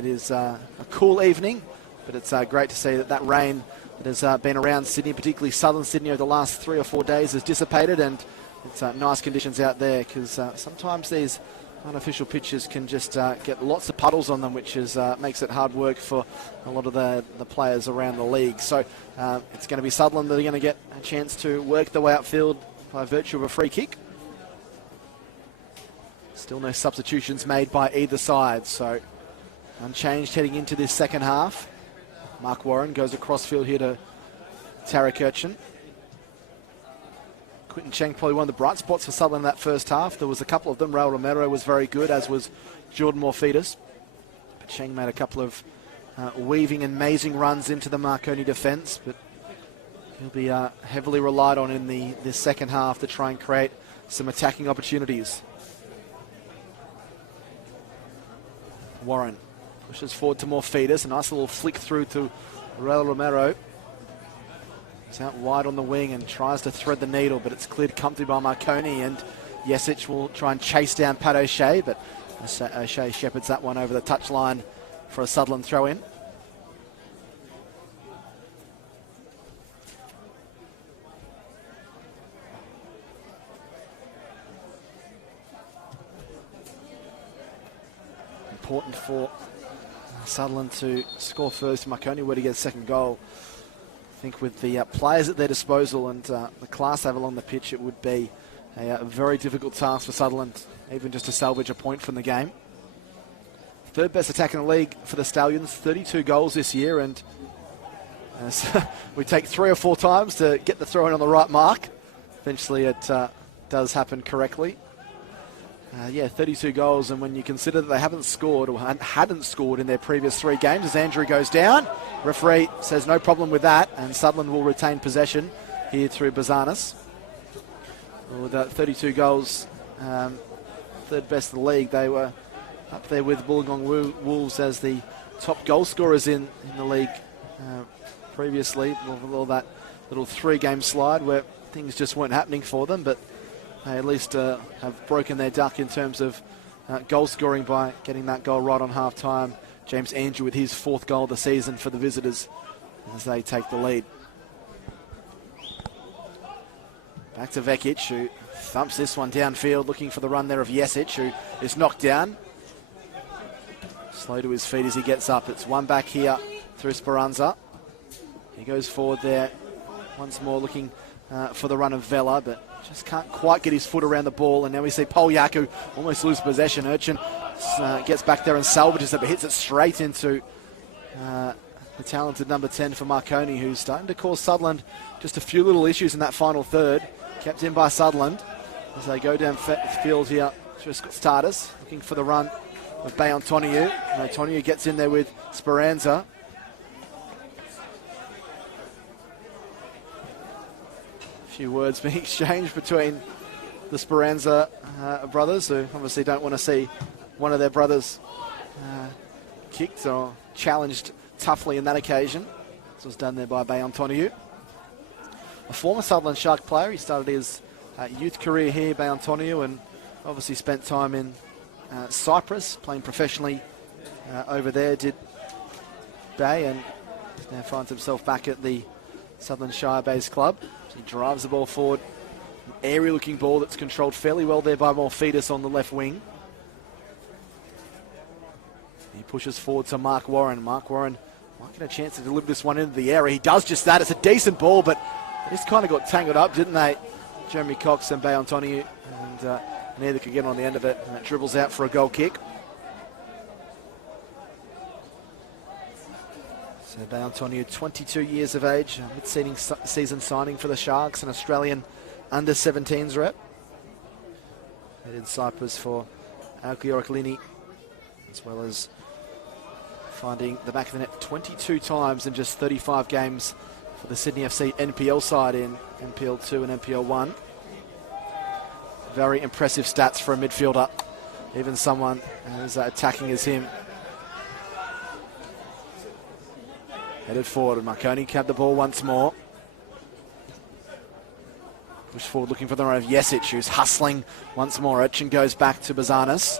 It is a cool evening, but it's great to see that rain that has been around Sydney, particularly southern Sydney, over the last 3 or 4 days has dissipated, and it's nice conditions out there, because sometimes these unofficial pitches can just get lots of puddles on them, which makes it hard work for a lot of the players around the league. So it's going to be Sutherland that are going to get a chance to work the way outfield by virtue of a free kick. Still no substitutions made by either side, so unchanged heading into this second half. Mark Warren goes across field here to Tara Kirchen. Quinton Cheng probably one of the bright spots for Sutherland in that first half. There was a couple of them. Raul Romero was very good, as was Jordan Morphetus. But Cheng made a couple of weaving and mazing runs into the Marconi defence, but he'll be heavily relied on in the second half to try and create some attacking opportunities. Warren pushes forward to Morphetus. A nice little flick through to Raul Romero. He's out wide on the wing and tries to thread the needle, but it's cleared comfortably by Marconi, and Yesic will try and chase down Pat O'Shea, but O'Shea shepherds that one over the touchline for a Sutherland throw-in. Important for Sutherland to score first. Marconi were to get a second goal. I think with the players at their disposal and the class they have along the pitch, it would be a very difficult task for Sutherland, even just to salvage a point from the game. Third best attack in the league for the Stallions, 32 goals this year, and we take 3 or 4 times to get the throw in on the right mark. Eventually it does happen correctly. 32 goals, and when you consider that they haven't scored or hadn't scored in their previous 3 games, as Andrew goes down, referee says no problem with that, and Sutherland will retain possession here through Bazanis. With 32 goals, third best in the league. They were up there with Wollongong Wolves as the top goal scorers in the league previously, with all that little 3-game slide where things just weren't happening for them, but they at least have broken their duck in terms of goal scoring by getting that goal right on half-time. James Andrew with his 4th goal of the season for the visitors as they take the lead. Back to Vekic, who thumps this one downfield, looking for the run there of Yesic, who is knocked down. Slow to his feet as he gets up. It's one back here through Speranza. He goes forward there once more, looking for the run of Vela, but just can't quite get his foot around the ball. And now we see Polyaku almost lose possession. Urchin gets back there and salvages it, but hits it straight into the talented number 10 for Marconi, who's starting to cause Sutherland just a few little issues in that final third. Kept in by Sutherland as they go down field here through Stardust, looking for the run of Bay Antoniou. Antoniou gets in there with Speranza. A few words being exchanged between the Speranza brothers, who obviously don't want to see one of their brothers kicked or challenged toughly in that occasion. This was done there by Bay Antoniou. A former Sutherland Shark player. He started his youth career here, Bay Antoniou, and obviously spent time in Cyprus, playing professionally over there, did Bay, and now finds himself back at the Sutherland Shire-based club. So he drives the ball forward. An airy-looking ball that's controlled fairly well there by Morphetus on the left wing. He pushes forward to Mark Warren. Mark Warren might get a chance to deliver this one into the area. He does just that. It's a decent ball, but they just kind of got tangled up, didn't they? Jeremy Cox and Bay Antoniou, and neither could get on the end of it, and it dribbles out for a goal kick. So Bay Antoniou, 22 years of age, mid-season signing for the Sharks, an Australian under-17s rep. Played in Cyprus for Alkio Orklini, as well as finding the back of the net 22 times in just 35 games for the Sydney FC NPL side in NPL 2 and NPL 1. Very impressive stats for a midfielder, even someone as attacking as him. Headed forward, and Marconi capped the ball once more. Push forward looking for the run of Yesic, who's hustling once more. Urchin goes back to Bazanis.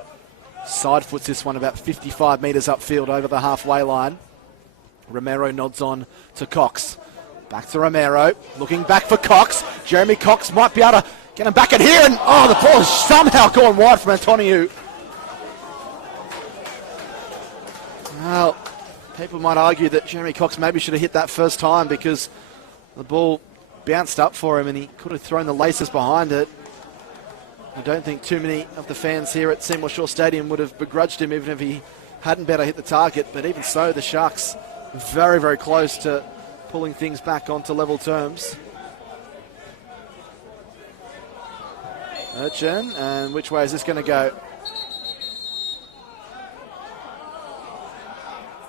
Side foots this one about 55 metres upfield over the halfway line. Romero nods on to Cox. Back to Romero, looking back for Cox. Jeremy Cox might be able to get him back in here, and oh, the ball has somehow gone wide from Antonio. Well, people might argue that Jeremy Cox maybe should have hit that first time because the ball bounced up for him and he could have thrown the laces behind it. I don't think too many of the fans here at Seymour Shaw Stadium would have begrudged him even if he hadn't better hit the target, but even so, the Sharks very, very close to pulling things back onto level terms. Urchin, and which way is this going to go?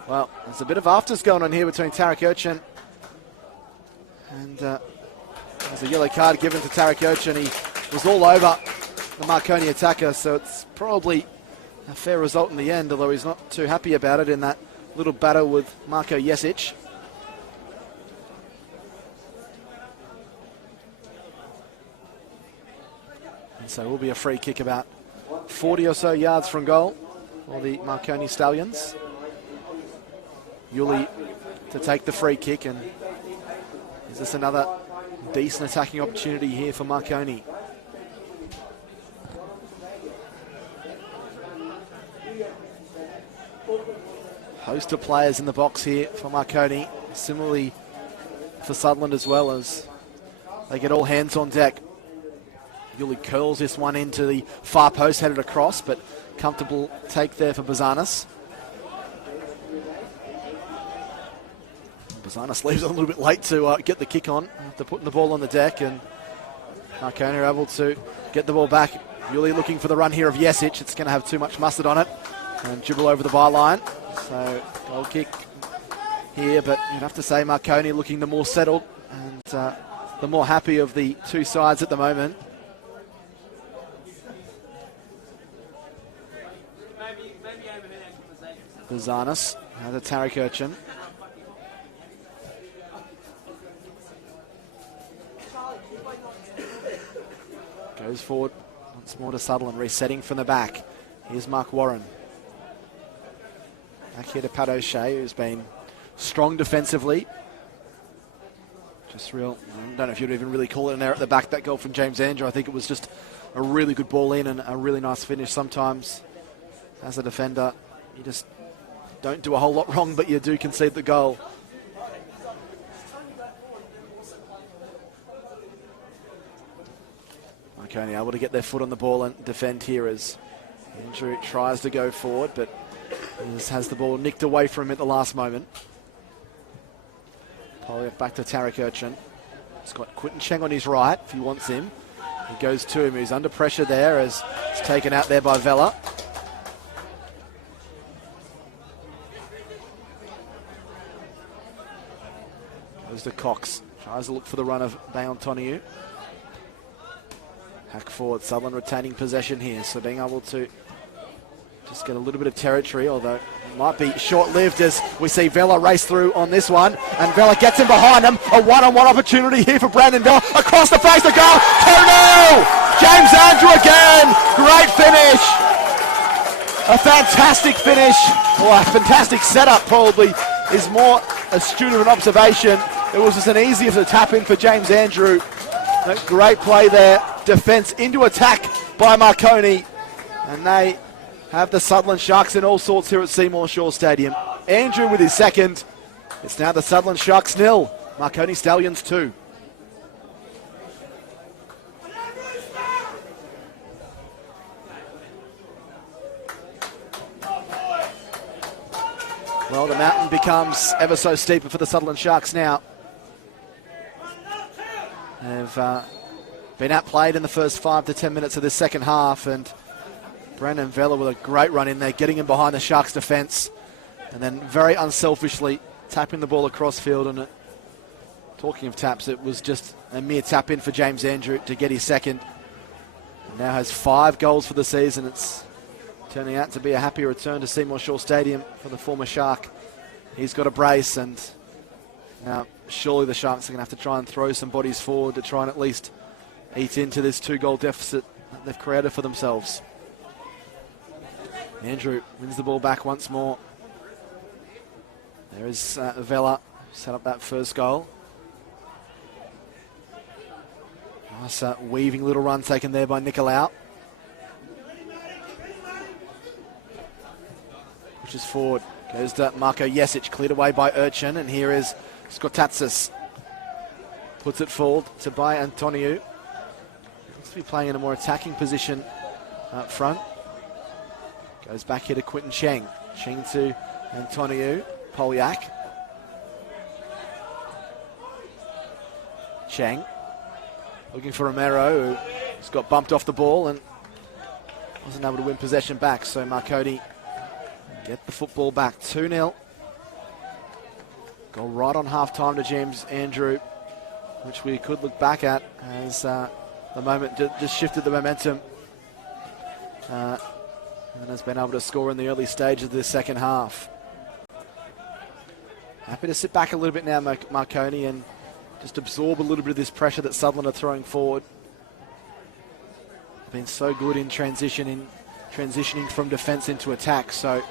Well, there's a bit of afters going on here between Tarek Urchin and there's a yellow card given to Tarek Urchin. He was all over the Marconi attacker, so it's probably a fair result in the end, although he's not too happy about it in that little battle with Marko Jesic. And so it will be a free kick about 40 or so yards from goal for the Marconi Stallions. Yuli to take the free kick, and is this another decent attacking opportunity here for Marconi? Host of players in the box here for Marconi, similarly for Sutherland as well, as they get all hands on deck. Yuli curls this one into the far post, headed across, but comfortable take there for Bazanis. Bazanis leaves it a little bit late to get the kick on after putting the ball on the deck, and Marconi are able to get the ball back. Yuli looking for the run here of Jesic. It's going to have too much mustard on it and dribble over the byline. So goal kick here, but you'd have to say Marconi looking the more settled and the more happy of the two sides at the moment. Bazanis, now the Tarek Urchin. Goes forward once more to Sutherland, resetting from the back. Here's Mark Warren. Back here to Pat O'Shea, who's been strong defensively. Just real, I don't know if you'd even really call it an error at the back, that goal from James Andrew. I think it was just a really good ball in and a really nice finish. Sometimes, as a defender, you just don't do a whole lot wrong, but you do concede the goal. Marconi able to get their foot on the ball and defend here as Andrew tries to go forward, but has the ball nicked away from him at the last moment. Polyev back to Tarek Urchin. He's got Quinton Cheng on his right if he wants him. He goes to him. He's under pressure there as it's taken out there by Vela. Goes to Cox. Tries to look for the run of Bayantoniu. Hack forward. Sutherland retaining possession here, so being able to just get a little bit of territory, although it might be short-lived as we see Vela race through on this one. And Vela gets him behind him. A one-on-one opportunity here for Brandon Vela. Across the face of goal. 2-0! James Andrew again. Great finish. A fantastic finish. Or a fantastic setup probably is more astute of an observation. It was just an easy of a tap in for James Andrew. A great play there. Defence into attack by Marconi. And they have the Sutherland Sharks in all sorts here at Seymour Shaw Stadium. Andrew with his second. It's now the Sutherland Sharks 0, Marconi Stallions 2. Well, the mountain becomes ever so steeper for the Sutherland Sharks now. They've been outplayed in the first 5 to 10 minutes of this second half, and Brandon Vela with a great run in there, getting him behind the Sharks' defence, and then very unselfishly tapping the ball across field. And talking of taps, it was just a mere tap in for James Andrew to get his second. And now has 5 goals for the season. It's turning out to be a happy return to Seymour Shaw Stadium for the former Shark. He's got a brace, and now surely the Sharks are going to have to try and throw some bodies forward to try and at least eat into this 2-goal deficit that they've created for themselves. Andrew wins the ball back once more. There is Vela, set up that first goal. Nice weaving little run taken there by Nicolau. Pushes forward, goes to Marco Jesic, cleared away by Urchin, and here is Skotatsis. Puts it forward to by Antoniou. Looks to be playing in a more attacking position up front. Goes back here to Quinton Cheng. Cheng to Antoniou. Polyak. Cheng. Looking for Romero, who's got bumped off the ball and wasn't able to win possession back. So Marconi get the football back. 2-0. Go right on half-time to James Andrew, which we could look back at as the moment just shifted the momentum and has been able to score in the early stages of this second half. Happy to sit back a little bit now, Marconi, and just absorb a little bit of this pressure that Sutherland are throwing forward. Been so good in transitioning from defence into attack, so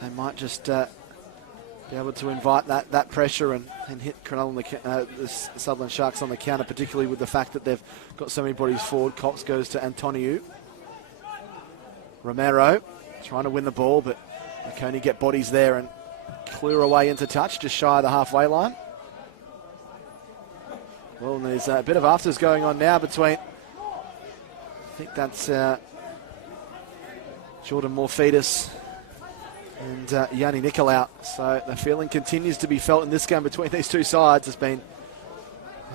they might just be able to invite that pressure and hit Cronulla the Sutherland Sharks on the counter, particularly with the fact that they've got so many bodies forward. Cox goes to Antoniou. Romero trying to win the ball, but Marconi get bodies there and clear away into touch, just shy of the halfway line. Well, and there's a bit of afters going on now between, I think that's Jordan Morfidis and Yanni Nicolau. So the feeling continues to be felt in this game between these two sides. There's been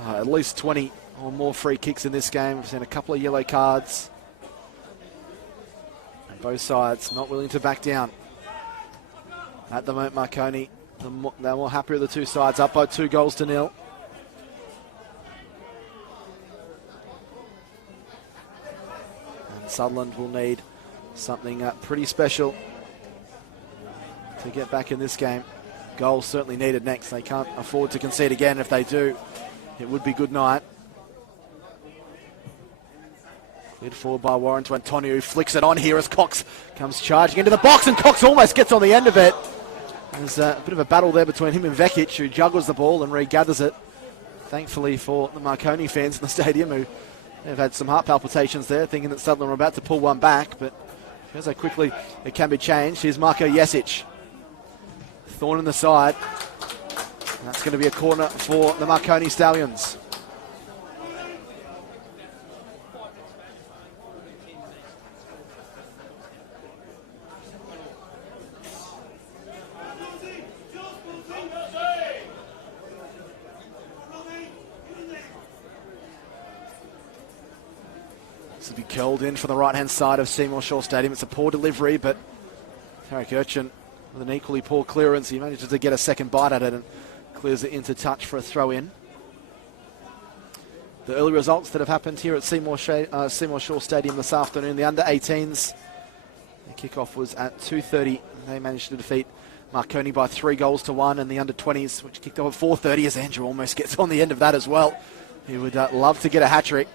at least 20 or more free kicks in this game. We've seen a couple of yellow cards. And both sides not willing to back down. At the moment, Marconi, they're more happy with the two sides, up by 2-0. And Sutherland will need something pretty special to get back in this game. Goals certainly needed next. They can't afford to concede again. If they do, it would be good night. Cleared forward by Warren to Antonio, who flicks it on here as Cox comes charging into the box, and Cox almost gets on the end of it. There's a bit of a battle there between him and Vekic, who juggles the ball and regathers it. Thankfully for the Marconi fans in the stadium, who have had some heart palpitations there, thinking that Sutherland were about to pull one back, but shows how quickly it can be changed. Here's Marco Jesic. Thorn in the side. And that's going to be a corner for the Marconi Stallions. This will be curled in from the right-hand side of Seymour Shaw Stadium. It's a poor delivery, but Tarek Urchin with an equally poor clearance. He manages to get a second bite at it and clears it into touch for a throw-in. The early results that have happened here at Seymour Shaw Stadium this afternoon, the under-18s, the kickoff was at 2:30. They managed to defeat Marconi by 3-1, and the under-20s, which kicked off at 4:30, as Andrew almost gets on the end of that as well. He would love to get a hat-trick.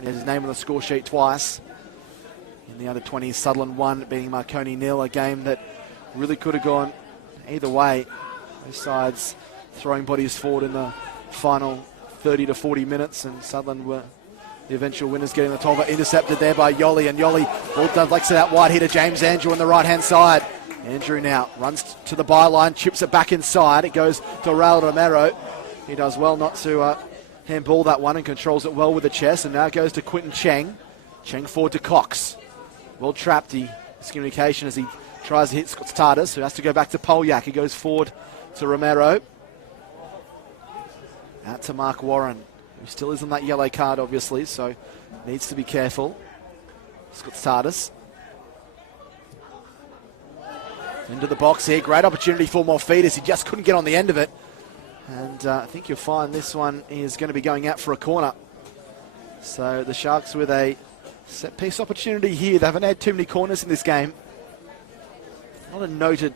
He has his name on the score sheet twice. In the under-20s, Sutherland 1, beating Marconi 0, a game that really could have gone either way. Both sides throwing bodies forward in the final 30 to 40 minutes, and Sutherland were the eventual winners, getting the 12, intercepted there by Yoli, and Yoli ball deflects it out wide here to James Andrew on the right-hand side. Andrew now runs to the byline, chips it back inside. It goes to Raul Romero. He does well not to handball that one and controls it well with the chest, and now it goes to Quinton Cheng. Cheng forward to Cox. Well trapped, miscommunication as he tries to hit Skotatsis, who has to go back to Polyak. He goes forward to Romero. Out to Mark Warren, who still isn't that yellow card, obviously, so needs to be careful. Skotatsis. Into the box here. Great opportunity for Morfidis. He just couldn't get on the end of it. And I think you'll find this one is going to be going out for a corner. So the Sharks with a set-piece opportunity here. They haven't had too many corners in this game. Not a noted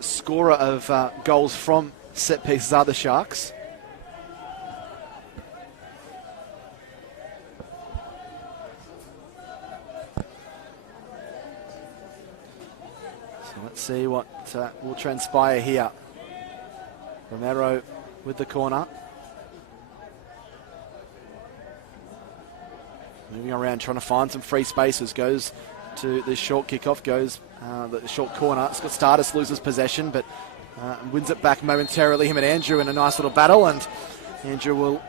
scorer of goals from set pieces are the Sharks. Let's see what will transpire here. Romero with the corner. Moving around, trying to find some free spaces. Goes to the short kickoff, goes the short corner. Scott Stardust loses possession, but wins it back momentarily. Him and Andrew in a nice little battle, and Andrew will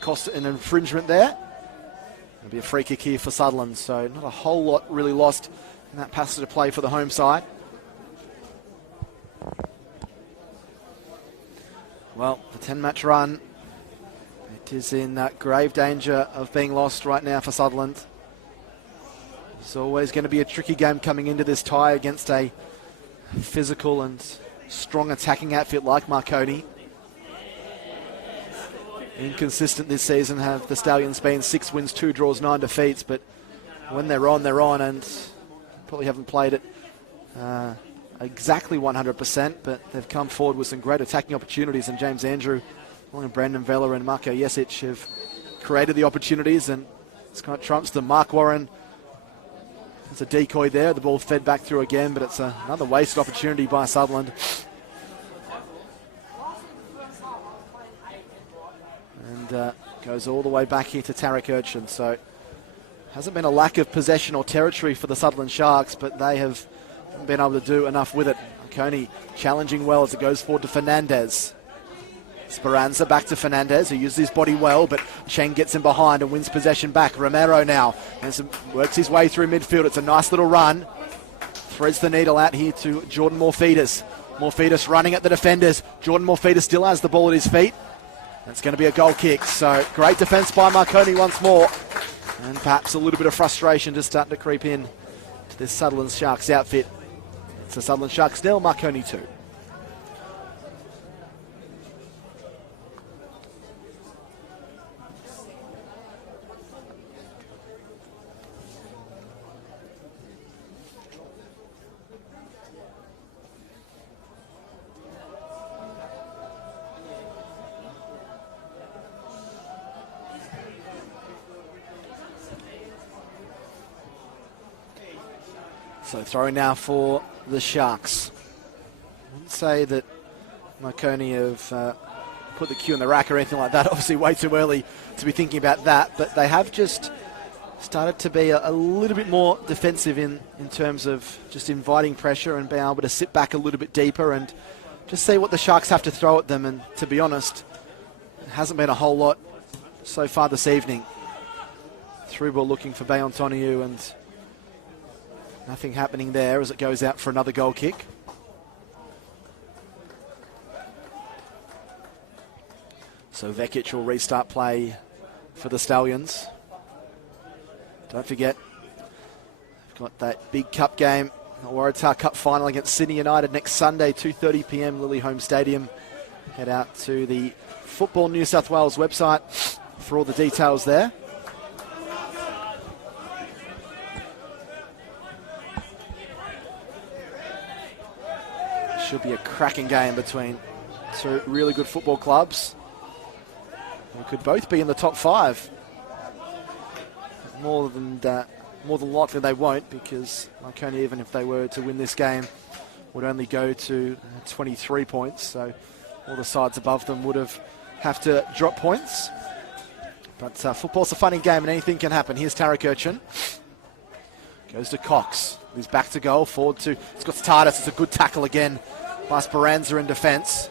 cost an infringement there. It'll be a free kick here for Sutherland, so not a whole lot really lost in that passage of play for the home side. Well, the 10-match run, it is in grave danger of being lost right now for Sutherland. It's always going to be a tricky game coming into this tie against a physical and strong attacking outfit like Marconi. Inconsistent this season have the Stallions been 6 wins, 2 draws, 9 defeats, but when they're on, and probably haven't played it exactly 100%, but they've come forward with some great attacking opportunities, and James Andrew, along with Brandon Vella and Marco Jesic have created the opportunities, and Scott trumps them. Mark Warren, there's a decoy there, the ball fed back through again, but it's another wasted opportunity by Sutherland. And goes all the way back here to Tarek Urchin, so hasn't been a lack of possession or territory for the Sutherland Sharks, but they have been able to do enough with it. Marconi challenging well as it goes forward to Fernandez. Speranza back to Fernandez, who uses his body well, but Cheng gets him behind and wins possession back. Romero now and works his way through midfield. It's a nice little run. Threads the needle out here to Jordan Morphetus. Morphetus running at the defenders. Jordan Morphetus still has the ball at his feet. It's going to be a goal kick. So great defence by Marconi once more. And perhaps a little bit of frustration just starting to creep in to this Sutherland Sharks outfit. It's the Sutherland Sharks nil, Marconi 2. So throwing now for the Sharks. I wouldn't say that Marconi have put the cue in the rack or anything like that. Obviously way too early to be thinking about that, but they have just started to be a little bit more defensive in terms of just inviting pressure and being able to sit back a little bit deeper and just see what the Sharks have to throw at them. And to be honest, it hasn't been a whole lot so far this evening. Through ball looking for Bayantoniu, and nothing happening there as it goes out for another goal kick. So Vekic will restart play for the Stallions. Don't forget, we've got that big cup game, the Waratah Cup final against Sydney United next Sunday, 2:30 p.m, Lily Home Stadium. Head out to the Football New South Wales website for all the details there. Should be a cracking game between two really good football clubs who could both be in the top 5. More than likely they won't, because Marconi, even if they were to win this game, would only go to 23 points. So all the sides above them would have to drop points. But football's a funny game and anything can happen. Here's Tarek Urchin. Goes to Cox. He's back to goal. Forward to Scott Tardis. It's a good tackle again by Speranza in defence.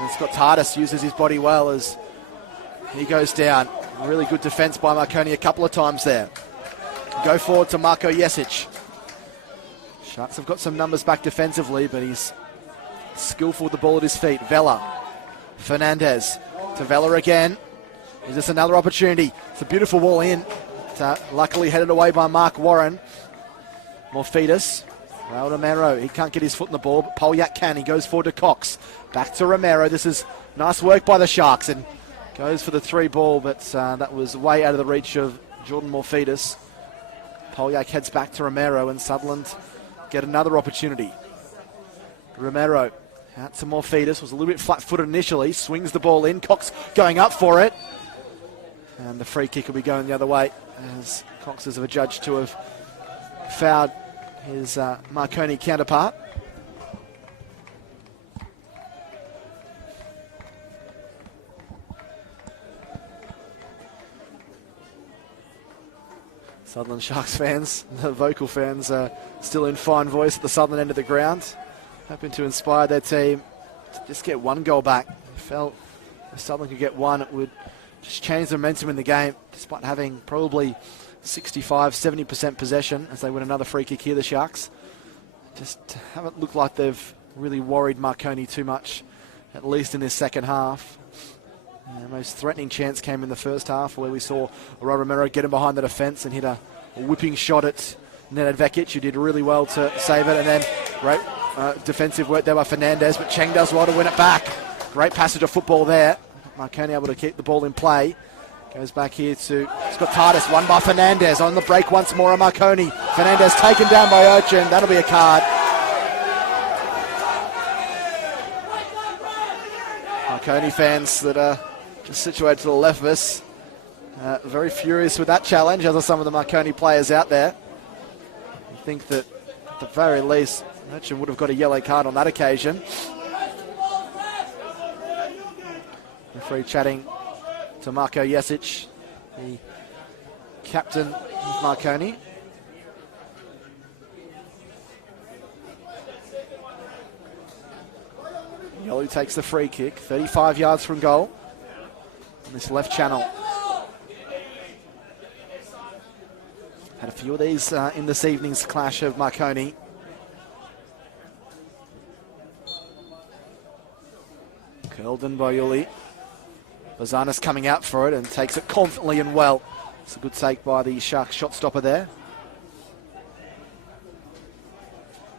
And Scott Tardis uses his body well as he goes down. Really good defence by Marconi a couple of times there. Go forward to Marco Jesic. Sharks have got some numbers back defensively, but he's skillful with the ball at his feet. Vella. Fernandez to Vella again. Is this another opportunity? It's a beautiful ball in. Luckily headed away by Mark Warren. Morphetus. Raul Romero, he can't get his foot in the ball, but Polyak can. He goes forward to Cox. Back to Romero. This is nice work by the Sharks, and goes for the 3 ball, but that was way out of the reach of Jordan Morphetus. Polyak heads back to Romero, and Sutherland get another opportunity. Romero out to Morphetus, was a little bit flat-footed initially, swings the ball in. Cox going up for it, and the free kick will be going the other way, as Cox is adjudged to have fouled his Marconi counterpart. Sutherland Sharks fans, the vocal fans, are still in fine voice at the southern end of the ground, hoping to inspire their team to just get one goal back. They felt if Sutherland could get one, it would just change the momentum in the game, despite having probably 65-70% possession as they win another free kick here, the Sharks. Just haven't looked like they've really worried Marconi too much, at least in this second half. The most threatening chance came in the first half, where we saw Romero get him behind the defence and hit a whipping shot at Nedvedkic, who did really well to save it, and then great defensive work there by Fernandez, but Cheng does well to win it back. Great passage of football there. Marconi able to keep the ball in play. Goes back here to Scott Tardis, won by Fernandez. On the break once more on Marconi. Fernandez taken down by Urchin. That'll be a card. Marconi fans that are just situated to the left of us, very furious with that challenge, as are some of the Marconi players out there. I think that at the very least, Urchin would have got a yellow card on that occasion. Referee chatting to Marko Jesic, the captain of Marconi. Yellow takes the free kick, 35 yards from goal on this left channel. Had a few of these in this evening's clash of Marconi. Curled in by Yuli. Bazanis coming out for it and takes it confidently and well. It's a good take by the Sharks shot stopper there.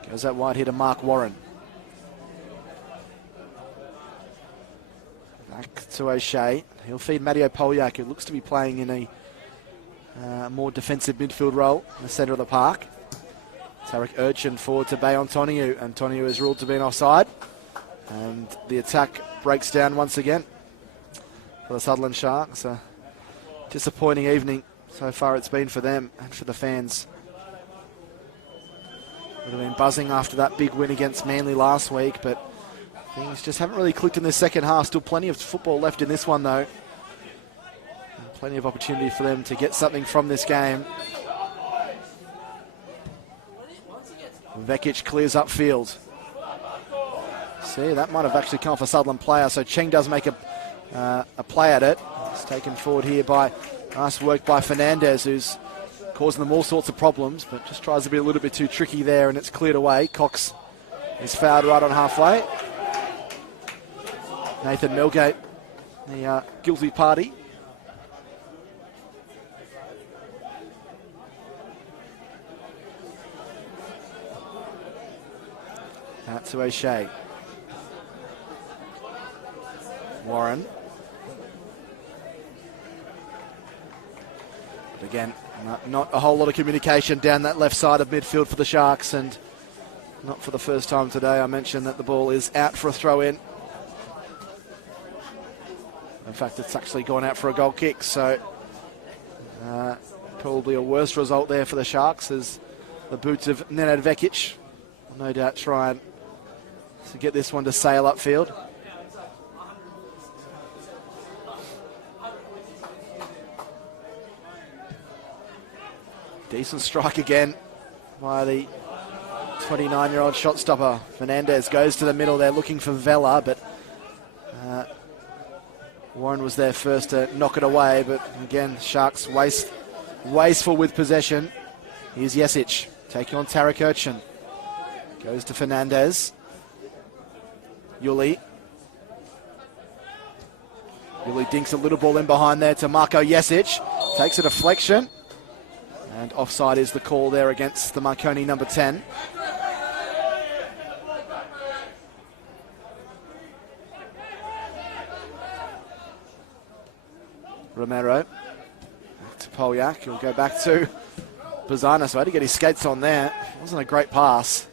Goes that wide here to Mark Warren. Back to O'Shea. He'll feed Matteo Poljak, who looks to be playing in a more defensive midfield role in the centre of the park. Tarek Urchin forward to Bay Antoniou. Antoniou is ruled to be an offside. And the attack breaks down once again for the Sutherland Sharks. A disappointing evening so far it's been for them and for the fans. Would have been buzzing after that big win against Manly last week, but things just haven't really clicked in the second half. Still plenty of football left in this one, though. And plenty of opportunity for them to get something from this game. Vekic clears upfield. See, that might have actually come off a Sutherland player, so Cheng does make a play at it. It's taken forward here by nice work by Fernandez, who's causing them all sorts of problems, but just tries to be a little bit too tricky there, and it's cleared away. Cox is fouled right on halfway. Nathan Milgate, the guilty party. Out to O'Shea. Warren. But again, not a whole lot of communication down that left side of midfield for the Sharks, and not for the first time today. I mentioned that the ball is out for a throw-in. In fact, it's actually gone out for a goal kick, so probably a worse result there for the Sharks, as the boots of Nenad Vekic will no doubt try and to get this one to sail upfield. Decent strike again by the 29-year-old shot stopper. Fernandez goes to the middle there looking for Vela, but Warren was there first to knock it away, but again, Sharks wasteful with possession. Here's Jesic taking on Tarek Urchin. Goes to Fernandez. Yuli dinks a little ball in behind there to Marko Jesic. Takes a deflection. And offside is the call there against the Marconi number 10. Romero. Back to Poljak. He'll go back to Bazanis. So had to get his skates on there. It wasn't a great pass.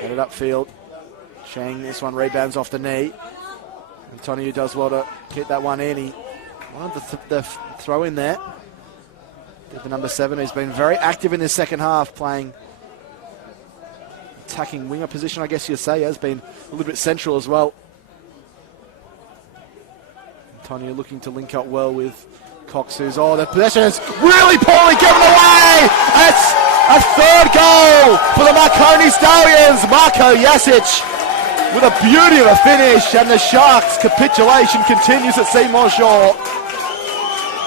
Had it upfield. Cheng, this one rebounds off the knee. Antoniou does well to get that one in. He wanted the throw in there. The number 7, who's been very active in this second half, playing attacking winger position, I guess you'd say, has been a little bit central as well. Antonio looking to link up well with Cox, who's, the possession is really poorly given away. It's a third goal for the Marconi Stallions. Marco Jasic with a beauty of a finish, and the Sharks' capitulation continues at Seymour Shaw.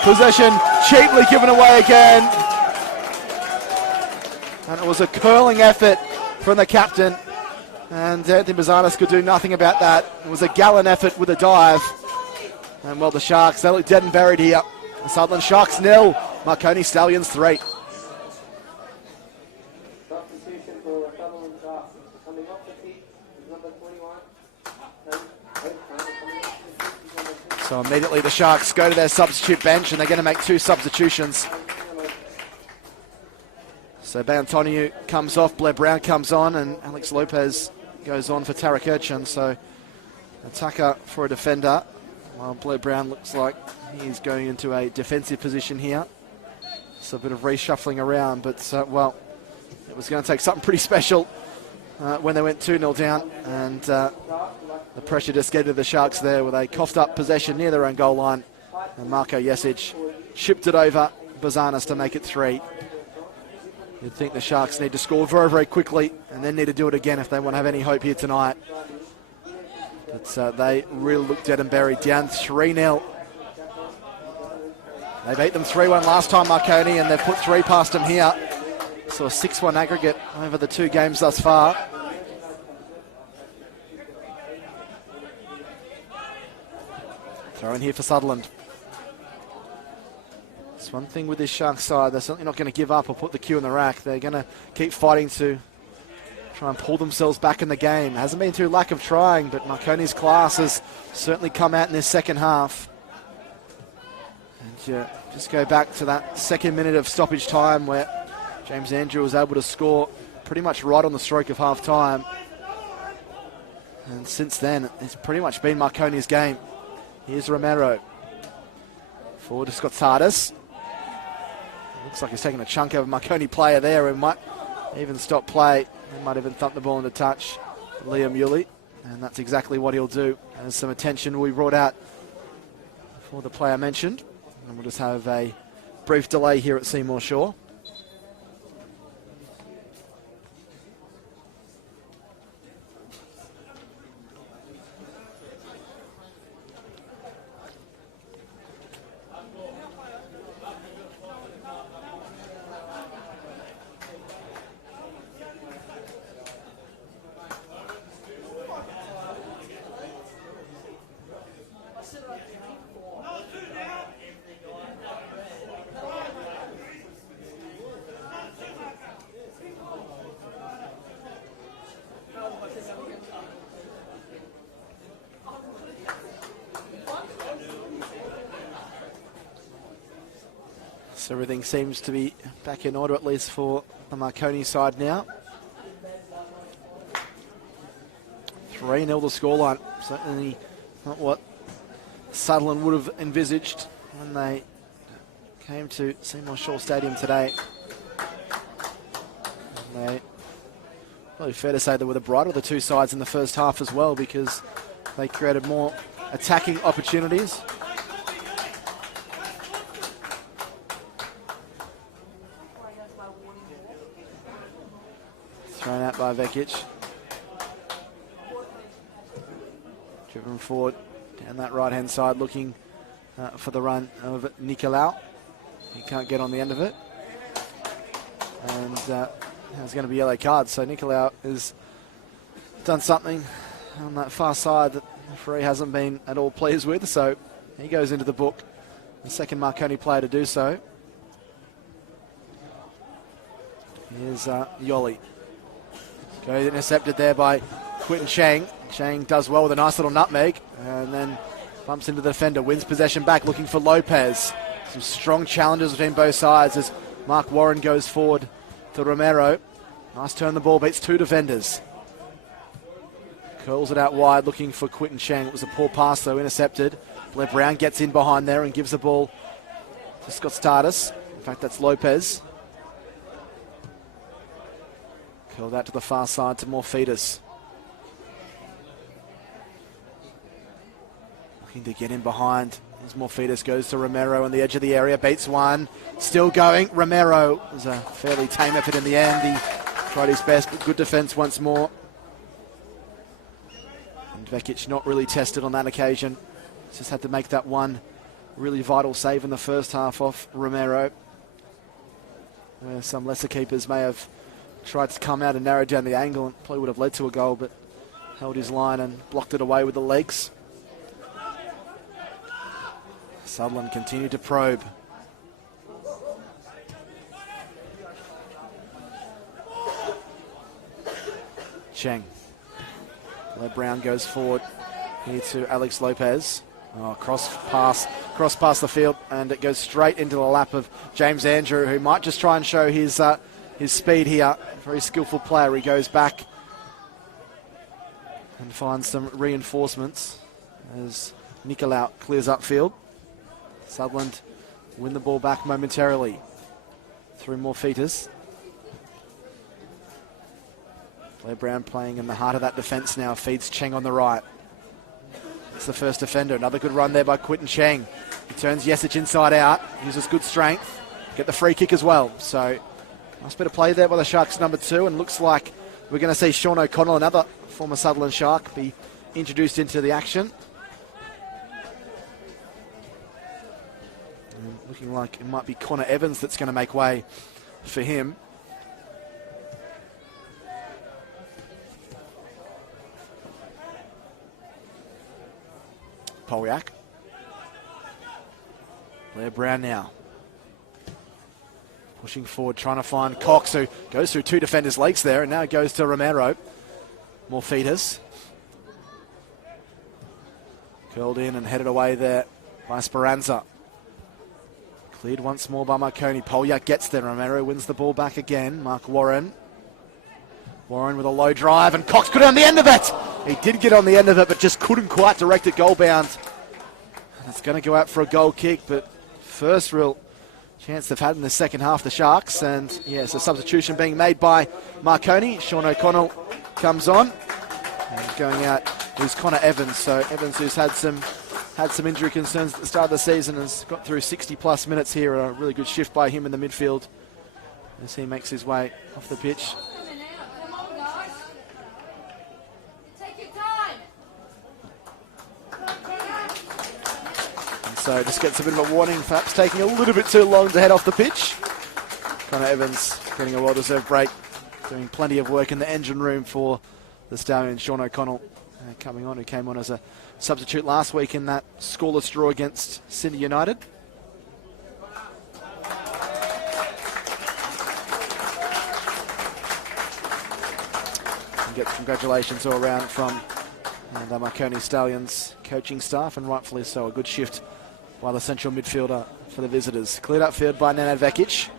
Possession cheaply given away again. And it was a curling effort from the captain, and Anthony Bazanas could do nothing about that. It was a gallant effort with a dive. And well, the Sharks, they look dead and buried here. The Sutherland Sharks 0, Marconi Stallions 3. Substitution for Sutherland Sharks. Coming off the pitch is number 21. So immediately the Sharks go to their substitute bench, and they're going to make 2 substitutions. So Bantoniu comes off, Blair Brown comes on, and Alex Lopez goes on for Tara Kirchin. So attacker for a defender, while Blair Brown looks like he's going into a defensive position here. So a bit of reshuffling around, but well, it was going to take something pretty special when they went 2-0 down, and the pressure just gave to the Sharks there with a coughed up possession near their own goal line, and Marco Jasic chipped it over Bazanas to make it 3. You'd think the Sharks need to score very, very quickly, and then need to do it again if they want to have any hope here tonight. But they really look dead and buried, down 3-0. They beat them 3-1 last time, Marconi, and they've put 3 past them here. So a 6-1 aggregate over the 2 games thus far. Throw in here for Sutherland. It's one thing with this Sharks side, they're certainly not going to give up or put the cue in the rack. They're going to keep fighting to try and pull themselves back in the game. It hasn't been through lack of trying, but Marconi's class has certainly come out in this second half. And just go back to that second minute of stoppage time where James Andrew was able to score pretty much right on the stroke of half time. And since then, it's pretty much been Marconi's game. Here's Romero. Forward to Scott Sardis. Looks like he's taking a chunk of a Marconi player there, and might even stop play. He might even thump the ball into touch. Liam Yuli, and that's exactly what he'll do. As some attention will be brought out for the player mentioned. And we'll just have a brief delay here at Seymour Shaw. So everything seems to be back in order, at least for the Marconi side now. 3-0 the scoreline. Certainly not what Sutherland would have envisaged when they came to Seymour Shaw Stadium today. And they, probably fair to say they were the brighter of the 2 sides in the first half as well, because they created more attacking opportunities. Thrown out by Vekic. Driven forward down that right-hand side, looking for the run of Nicolau. He can't get on the end of it. And there's going to be a yellow card. So Nicolau has done something on that far side that the referee hasn't been at all pleased with. So he goes into the book. The second Marconi player to do so. Here's Yoli. Goes intercepted there by Quinton Chang. Chang does well with a nice little nutmeg, and then bumps into the defender, wins possession back, looking for Lopez. Some strong challenges between both sides as Mark Warren goes forward to Romero. Nice turn, the ball beats 2 defenders. Curls it out wide, looking for Quinton Chang. It was a poor pass though, intercepted. Blair Brown gets in behind there and gives the ball to Scott Stardust. fact, that's Lopez. Curled out to the far side to Morphetus. Looking to get in behind as Morphetus goes to Romero on the edge of the area. Beats one. Still going. Romero was a fairly tame effort in the end. He tried his best, but good defence once more. And Vekic not really tested on that occasion. Just had to make that one really vital save in the first half off Romero, where some lesser keepers may have tried to come out and narrow down the angle and probably would have led to a goal, but held his line and blocked it away with the legs. Sutherland continued to probe. Cheng. Blair Brown goes forward here to Alex Lopez. Oh, cross past the field, and it goes straight into the lap of James Andrew, who might just try and show his speed here. Very skillful player. He goes back and finds some reinforcements as Nicolau clears upfield. Sutherland win the ball back momentarily through Morphetus. Blair Brown playing in the heart of that defence now, feeds Cheng on the right. It's the first defender. Another good run there by Quinton Cheng. He turns Jesic inside out, uses good strength, get the free kick as well. So nice bit of play there by the Sharks number 2, and looks like we're going to see Sean O'Connell, another former Sutherland Shark, be introduced into the action. And looking like it might be Connor Evans that's going to make way for him. Polyak. Blair Brown now. Pushing forward, trying to find Cox, who goes through 2 defenders' legs there, and now goes to Romero. Morphetus. Curled in and headed away there by Speranza. Cleared once more by Marconi. Polyak gets there. Romero wins the ball back again. Mark Warren. Warren with a low drive, and Cox got on the end of it. He did get on the end of it, but just couldn't quite direct it goal bound. And it's going to go out for a goal kick, but first real chance they've had in the second half, the Sharks. And yes, a substitution being made by Marconi. Sean O'Connell comes on, and going out is Connor Evans. So Evans, who's had some injury concerns at the start of the season, has got through 60+ minutes here. A really good shift by him in the midfield as he makes his way off the pitch. So just gets a bit of a warning, perhaps taking a little bit too long to head off the pitch. Connor Evans getting a well-deserved break, doing plenty of work in the engine room for the Stallions. Sean O'Connell coming on, who came on as a substitute last week in that scoreless draw against Sydney United. And get congratulations all around from the Marconi Stallions coaching staff, and rightfully so. A good shift by the central midfielder for the visitors. Cleared upfield by Nenad Vekic.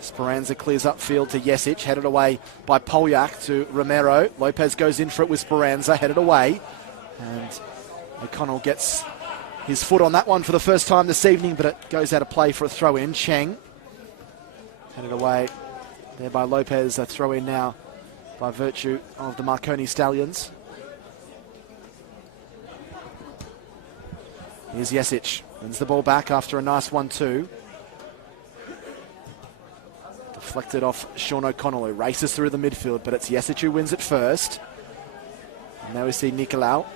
Speranza clears upfield to Jesic, headed away by Polyak to Romero. Lopez goes in for it with Speranza, headed away. And O'Connell gets his foot on that one for the first time this evening, but it goes out of play for a throw-in. Cheng headed away there by Lopez. A throw-in now by virtue of the Marconi Stallions. Here's Jesic, wins the ball back after a nice 1-2. Deflected off Sean O'Connell, who races through the midfield, but it's Jesic who wins it first. And now we see Nicolau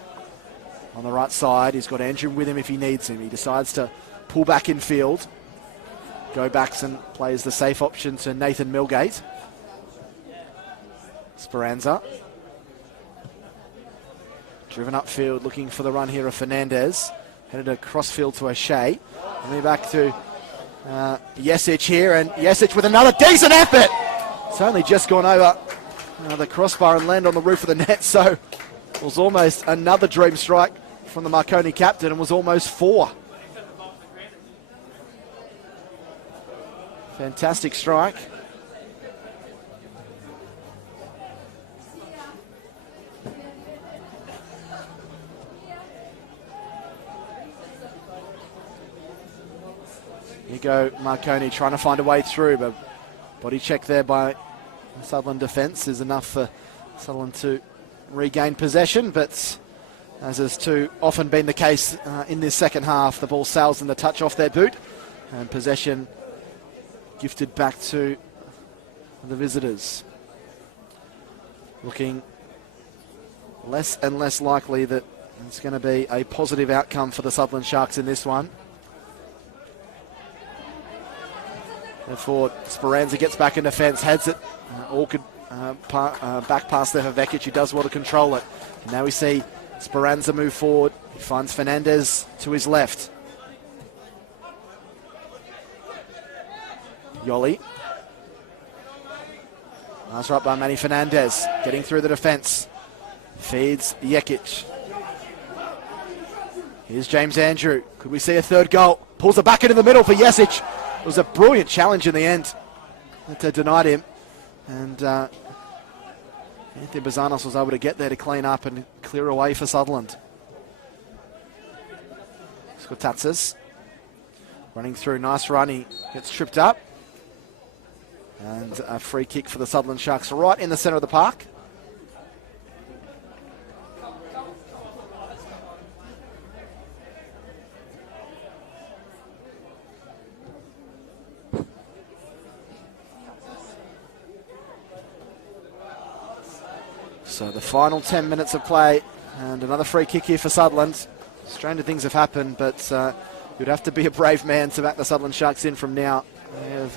on the right side. He's got Andrew with him if he needs him. He decides to pull back in field. Go backs and plays the safe option to Nathan Milgate. Speranza. Driven upfield, looking for the run here of Fernandez. Headed across field to O'Shea. And then back to Jesic here, and Jesic with another decent effort. It's only just gone over the crossbar and land on the roof of the net, so it was almost another dream strike from the Marconi captain, and was almost 4. Fantastic strike. Here go Marconi, trying to find a way through, but body check there by Sutherland defence is enough for Sutherland to regain possession, but as has too often been the case in this second half, the ball sails in the touch off their boot, and possession gifted back to the visitors. Looking less and less likely that it's going to be a positive outcome for the Sutherland Sharks in this one. Therefore, Speranza gets back in defence, heads it, awkward back pass there for Vekic, who does well to control it. And now we see Speranza move forward. He finds Fernandez to his left. Yoli. Nice right by Manny Fernandez, getting through the defence. Feeds Jekic. Here's James Andrew. Could we see a third goal? Pulls it back into the middle for Jesic. It was a brilliant challenge in the end that denied him. And Anthony Bazanos was able to get there to clean up and clear away for Sutherland. Skotatzis running through. Nice run. He gets tripped up. And a free kick for the Sutherland Sharks right in the centre of the park. So the final 10 minutes of play and another free kick here for Sutherland. Stranger things have happened, but you'd have to be a brave man to back the Sutherland Sharks in from now. They have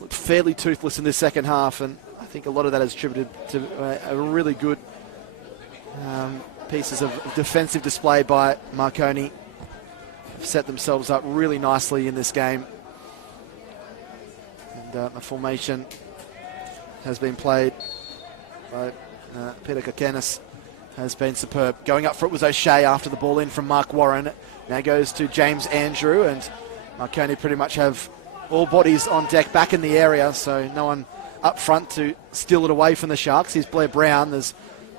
looked fairly toothless in this second half, and I think a lot of that is attributed to a really good pieces of defensive display by Marconi. They've set themselves up really nicely in this game. And the formation has been played by Peter Kakenis has been superb. Going up for it was O'Shea after the ball in from Mark Warren. Now goes to James Andrew, and Marconi pretty much have all bodies on deck back in the area, so no one up front to steal it away from the Sharks. Here's Blair Brown. There's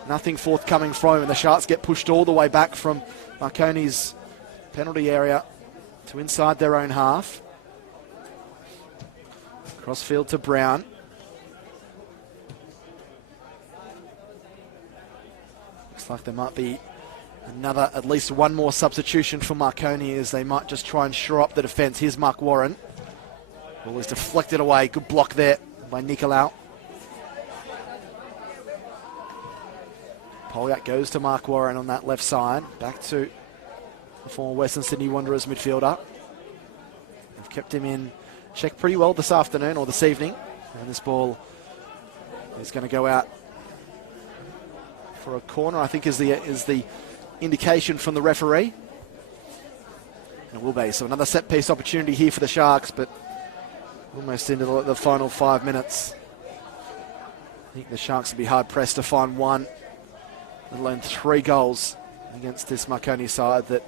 nothing forthcoming from him, and the Sharks get pushed all the way back from Marconi's penalty area to inside their own half. Crossfield to Brown. Looks like there might be at least one more substitution for Marconi, as they might just try and shore up the defence. Here's Mark Warren. Ball is deflected away. Good block there by Nicolau. Polyak goes to Mark Warren on that left side. Back to the former Western Sydney Wanderers midfielder. They've kept him in check pretty well this afternoon or this evening. And this ball is going to go out for a corner, I think is the indication from the referee. And it will be. So another set piece opportunity here for the Sharks, but almost into the final 5 minutes. I think the Sharks will be hard pressed to find one, let alone 3 goals against this Marconi side that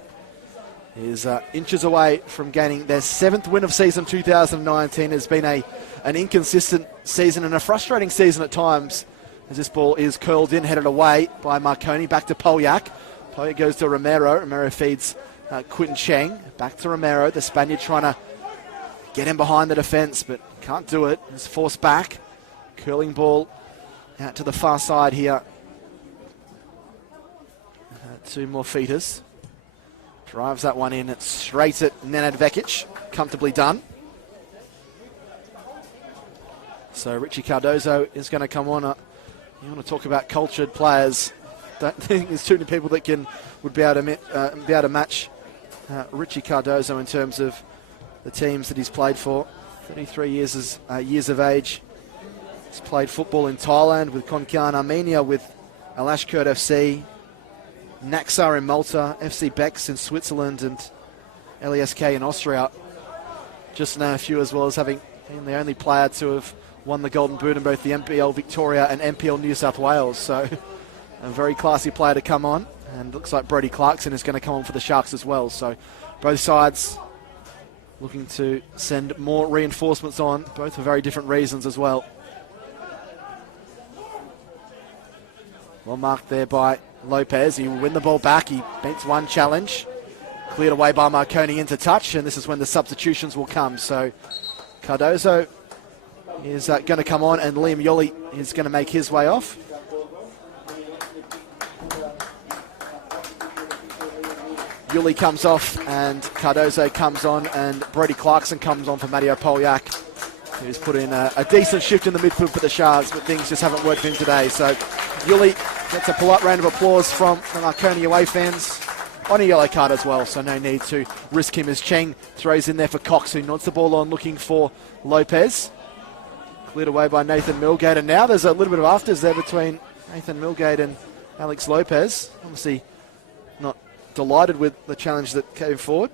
is inches away from gaining their 7th win of season 2019. It's been an inconsistent season and a frustrating season at times, as this ball is curled in, headed away by Marconi. Back to Polyak. Polyak goes to Romero. Romero feeds Quinton Cheng. Back to Romero. The Spaniard trying to get him behind the defence, but can't do it. It's forced back. Curling ball out to the far side here. To Morfitas. Drives that one in. It's straight at Nenad Vekic. Comfortably done. So Richie Cardozo is going to come on. You want to talk about cultured players. Don't think there's too many people that would be able to match Richie Cardozo in terms of the teams that he's played for. 33 years of age. He's played football in Thailand with Konkan Armenia, with Alashkert FC, Naxar in Malta, FC Bex in Switzerland, and LESK in Austria. Just to know a few, as well as having been the only player to have won the Golden Boot in both the NPL Victoria and NPL New South Wales. So a very classy player to come on. And looks like Brody Clarkson is going to come on for the Sharks as well. So both sides looking to send more reinforcements on, both for very different reasons as well. Well marked there by Lopez. He will win the ball back. He beats one challenge. Cleared away by Marconi into touch, and this is when the substitutions will come. So Cardozo is going to come on, and Liam Yuli is going to make his way off. Yuli comes off, and Cardozo comes on, and Brody Clarkson comes on for Matteo Polyak, who's put in a decent shift in the midfield for the Sharks, but things just haven't worked for him today. So Yuli gets a polite round of applause from the Marconi away fans on a yellow card as well, so no need to risk him as Cheng throws in there for Cox, who nods the ball on looking for Lopez. Cleared away by Nathan Milgate, and now there's a little bit of afters there between Nathan Milgate and Alex Lopez. Obviously not delighted with the challenge that came forward.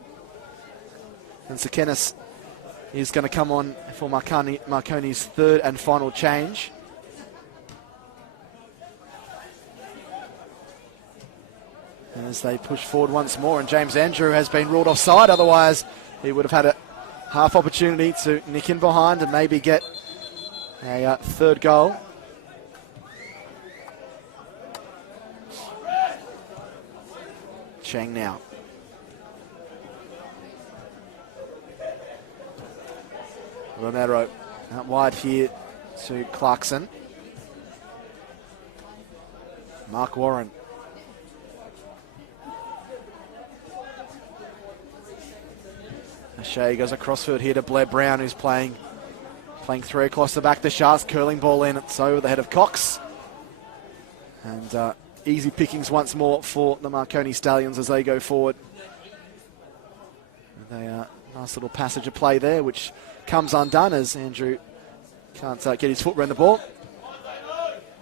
And Sekenis is going to come on for Marconi's third and final change. As they push forward once more, and James Andrew has been ruled offside, otherwise he would have had a half opportunity to nick in behind and maybe get a third goal. Cheng now. Romero out wide here to Clarkson. Mark Warren. Shea goes across field here to Blair Brown, who's playing three across the back. The Sharks curling ball in. It's over the head of Cox. And easy pickings once more for the Marconi Stallions as they go forward. Nice little passage of play there, which comes undone as Andrew can't get his foot around the ball.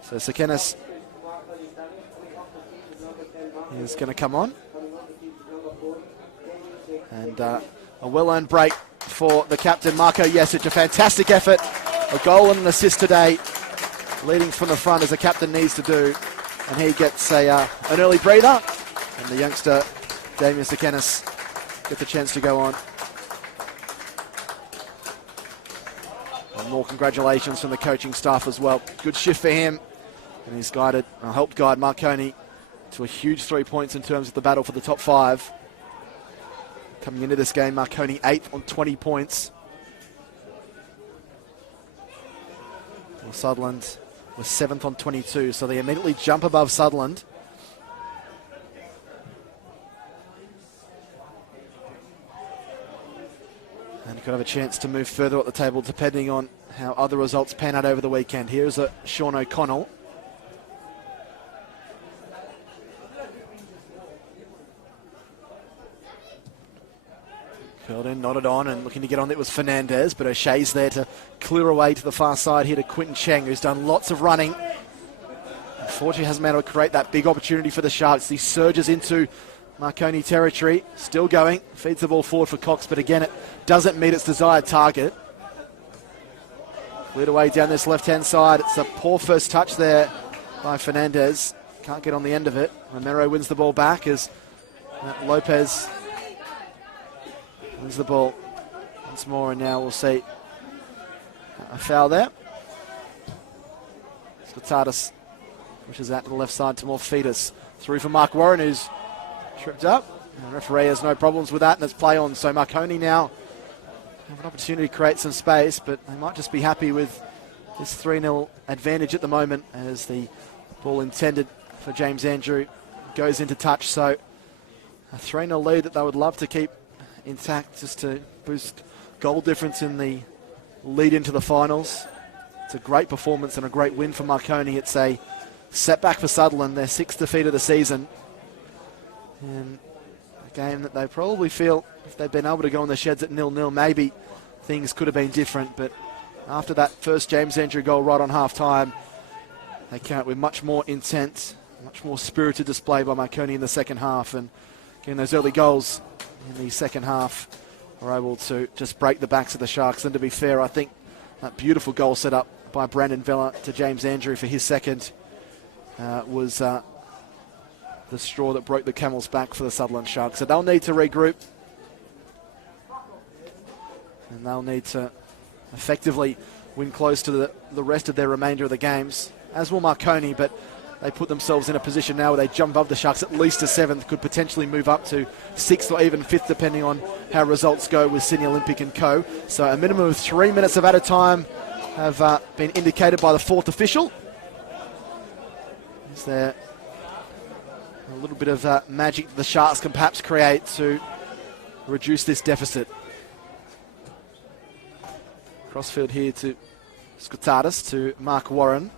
So Sekenis is going to come on. And a well-earned break for the captain, Marco Jesic. A fantastic effort, a goal and an assist today, leading from the front as the captain needs to do. And he gets an early breather, and the youngster, Damien Sekenis, gets a chance to go on. And more congratulations from the coaching staff as well. Good shift for him, and he's helped guide Marconi to a huge 3 points in terms of the battle for the top five. Coming into this game, Marconi 8th on 20 points. Well, Sutherland was 7th on 22, so they immediately jump above Sutherland. And could have a chance to move further up the table depending on how other results pan out over the weekend. Here's a Sean O'Connell. Curled in, nodded on, and looking to get on. It was Fernandez, but O'Shea's there to clear away to the far side here to Quinton Cheng, who's done lots of running. Unfortunately, hasn't been able to create that big opportunity for the Sharks. He surges into Marconi territory, still going, feeds the ball forward for Cox, but again, it doesn't meet its desired target. Cleared away down this left-hand side. It's a poor first touch there by Fernandez. Can't get on the end of it. Romero wins the ball back as Lopez wins the ball once more, and now we'll see a foul there. Scotardis pushes out to the left side to Morphetus. Through for Mark Warren, who's tripped up. And the referee has no problems with that, and it's play on. So Marconi now have an opportunity to create some space, but they might just be happy with this 3-0 advantage at the moment as the ball intended for James Andrew goes into touch. So a 3-0 lead that they would love to keep intact just to boost goal difference in the lead into the finals. It's a great performance and a great win for Marconi. It's a setback for Sutherland, their 6th defeat of the season. And a game that they probably feel if they'd been able to go in the sheds at 0-0, maybe things could have been different. But after that first James Andrew goal right on half-time, they came out with much more intent, much more spirited display by Marconi in the second half. And again, those early goals in the second half were able to just break the backs of the Sharks. And to be fair, I think that beautiful goal set up by Brandon Vella to James Andrew for his second was the straw that broke the camel's back for the Sutherland Sharks. So they'll need to regroup, and they'll need to effectively win close to the rest of their remainder of the games, as will Marconi. But they put themselves in a position now where they jump above the Sharks at least to 7th, could potentially move up to 6th or even 5th, depending on how results go with Sydney Olympic and co. So a minimum of 3 minutes of added time have been indicated by the 4th official. Is there a little bit of magic that the Sharks can perhaps create to reduce this deficit? Crossfield here to Skotadis, to Mark Warren.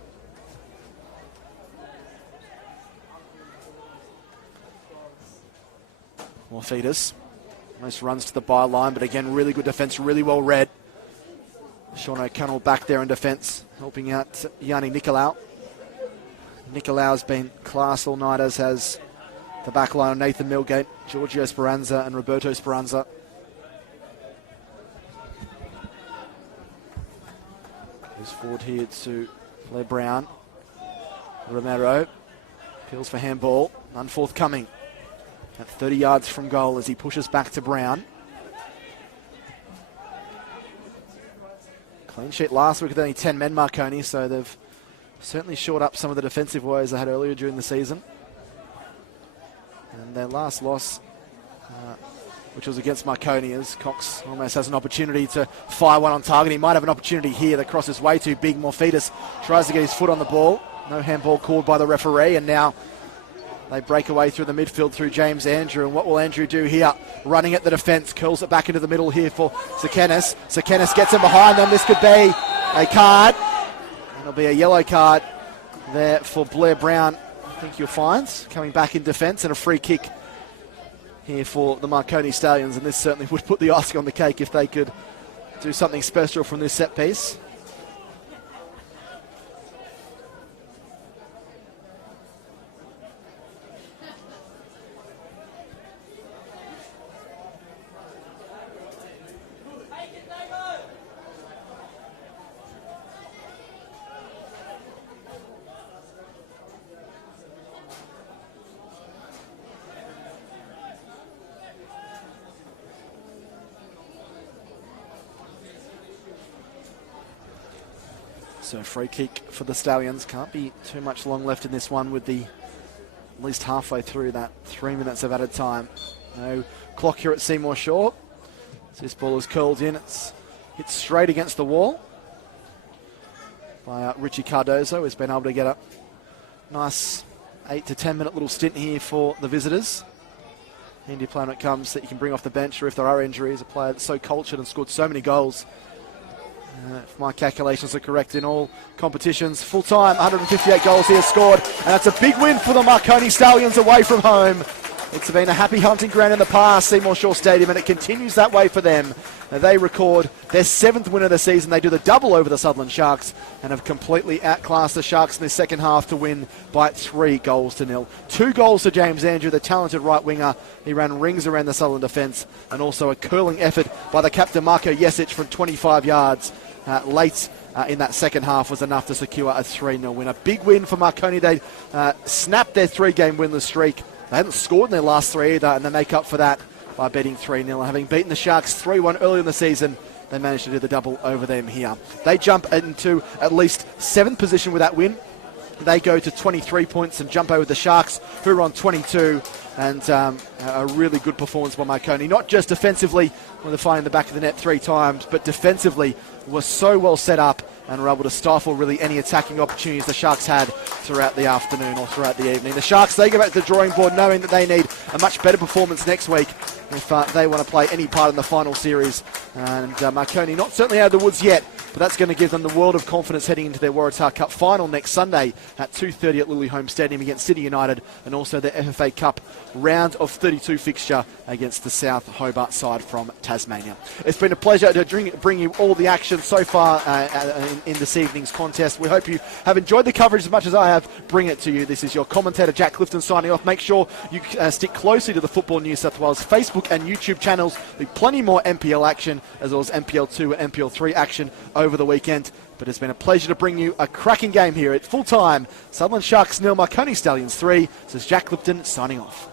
Morphetus. Most runs to the byline, but again, really good defence, really well read. Sean O'Connell back there in defence, helping out Yanni Nicolau. Nicolau's been class all night, as has the back line of Nathan Milgate, Giorgio Speranza and Roberto Speranza. Goes forward here to Blair Brown. Romero appeals for handball, none forthcoming. At 30 yards from goal as he pushes back to Brown. Clean sheet last week with only 10 men, Marconi, so they've certainly shored up some of the defensive woes they had earlier during the season. And their last loss, which was against Marconi, as Cox almost has an opportunity to fire one on target. He might have an opportunity here. The cross is way too big. Morphetus tries to get his foot on the ball. No handball called by the referee, and now they break away through the midfield through James Andrew. And what will Andrew do here? Running at the defence, curls it back into the middle here for Sekenis. Sekenis gets him behind them. This could be a card. It'll be a yellow card there for Blair Brown. I think you'll find coming back in defence, and a free kick here for the Marconi Stallions. And this certainly would put the icing on the cake if they could do something special from this set piece. So free kick for the Stallions. Can't be too much long left in this one with the at least halfway through that 3 minutes of added time. No clock here at Seymour Shaw. So this ball is curled in. It's hit straight against the wall by Richie Cardozo, who's been able to get a nice 8 to 10 minute little stint here for the visitors. Handy play when it comes that you can bring off the bench, or if there are injuries, a player that's so cultured and scored so many goals. If my calculations are correct in all competitions, full-time, 158 goals he has scored, and that's a big win for the Marconi Stallions away from home. It's been a happy hunting ground in the past, Seymour Shaw Stadium, and it continues that way for them. They record their 7th win of the season. They do the double over the Sutherland Sharks and have completely outclassed the Sharks in the second half to win by 3 goals to 0. 2 goals to James Andrew, the talented right winger. He ran rings around the Sutherland defence, and also a curling effort by the captain Marko Jesic from 25 yards. Late in that second half was enough to secure a 3-0 win. A big win for Marconi. They snapped their 3-game winless streak. They hadn't scored in their last 3 either, and they make up for that by beating 3-0. Having beaten the Sharks 3-1 early in the season, they managed to do the double over them here. They jump into at least 7th position with that win. They go to 23 points and jump over the Sharks, who are on 22. And a really good performance by Marconi. Not just defensively, when they're finding the back of the net 3 times, but defensively was so well set up and were able to stifle really any attacking opportunities the Sharks had throughout the afternoon or throughout the evening. The Sharks, they go back to the drawing board knowing that they need a much better performance next week if they want to play any part in the final series. And Marconi not certainly out of the woods yet, but that's going to give them the world of confidence heading into their Waratah Cup final next Sunday at 2:30 at Lily Home Stadium against City United, and also the FFA Cup round of 32 fixture against the South Hobart side from Tasmania. It's been a pleasure to bring you all the action so far in this evening's contest. We hope you have enjoyed the coverage as much as I have. Bring it to you. This is your commentator Jack Clifton signing off. Make sure you stick closely to the Football New South Wales Facebook and YouTube channels. There'll be plenty more NPL action as well as NPL 2 and NPL 3 action over the weekend. But it's been a pleasure to bring you a cracking game here at full time. Sutherland Sharks 0, Marconi Stallions 3. This is Jack Clifton signing off.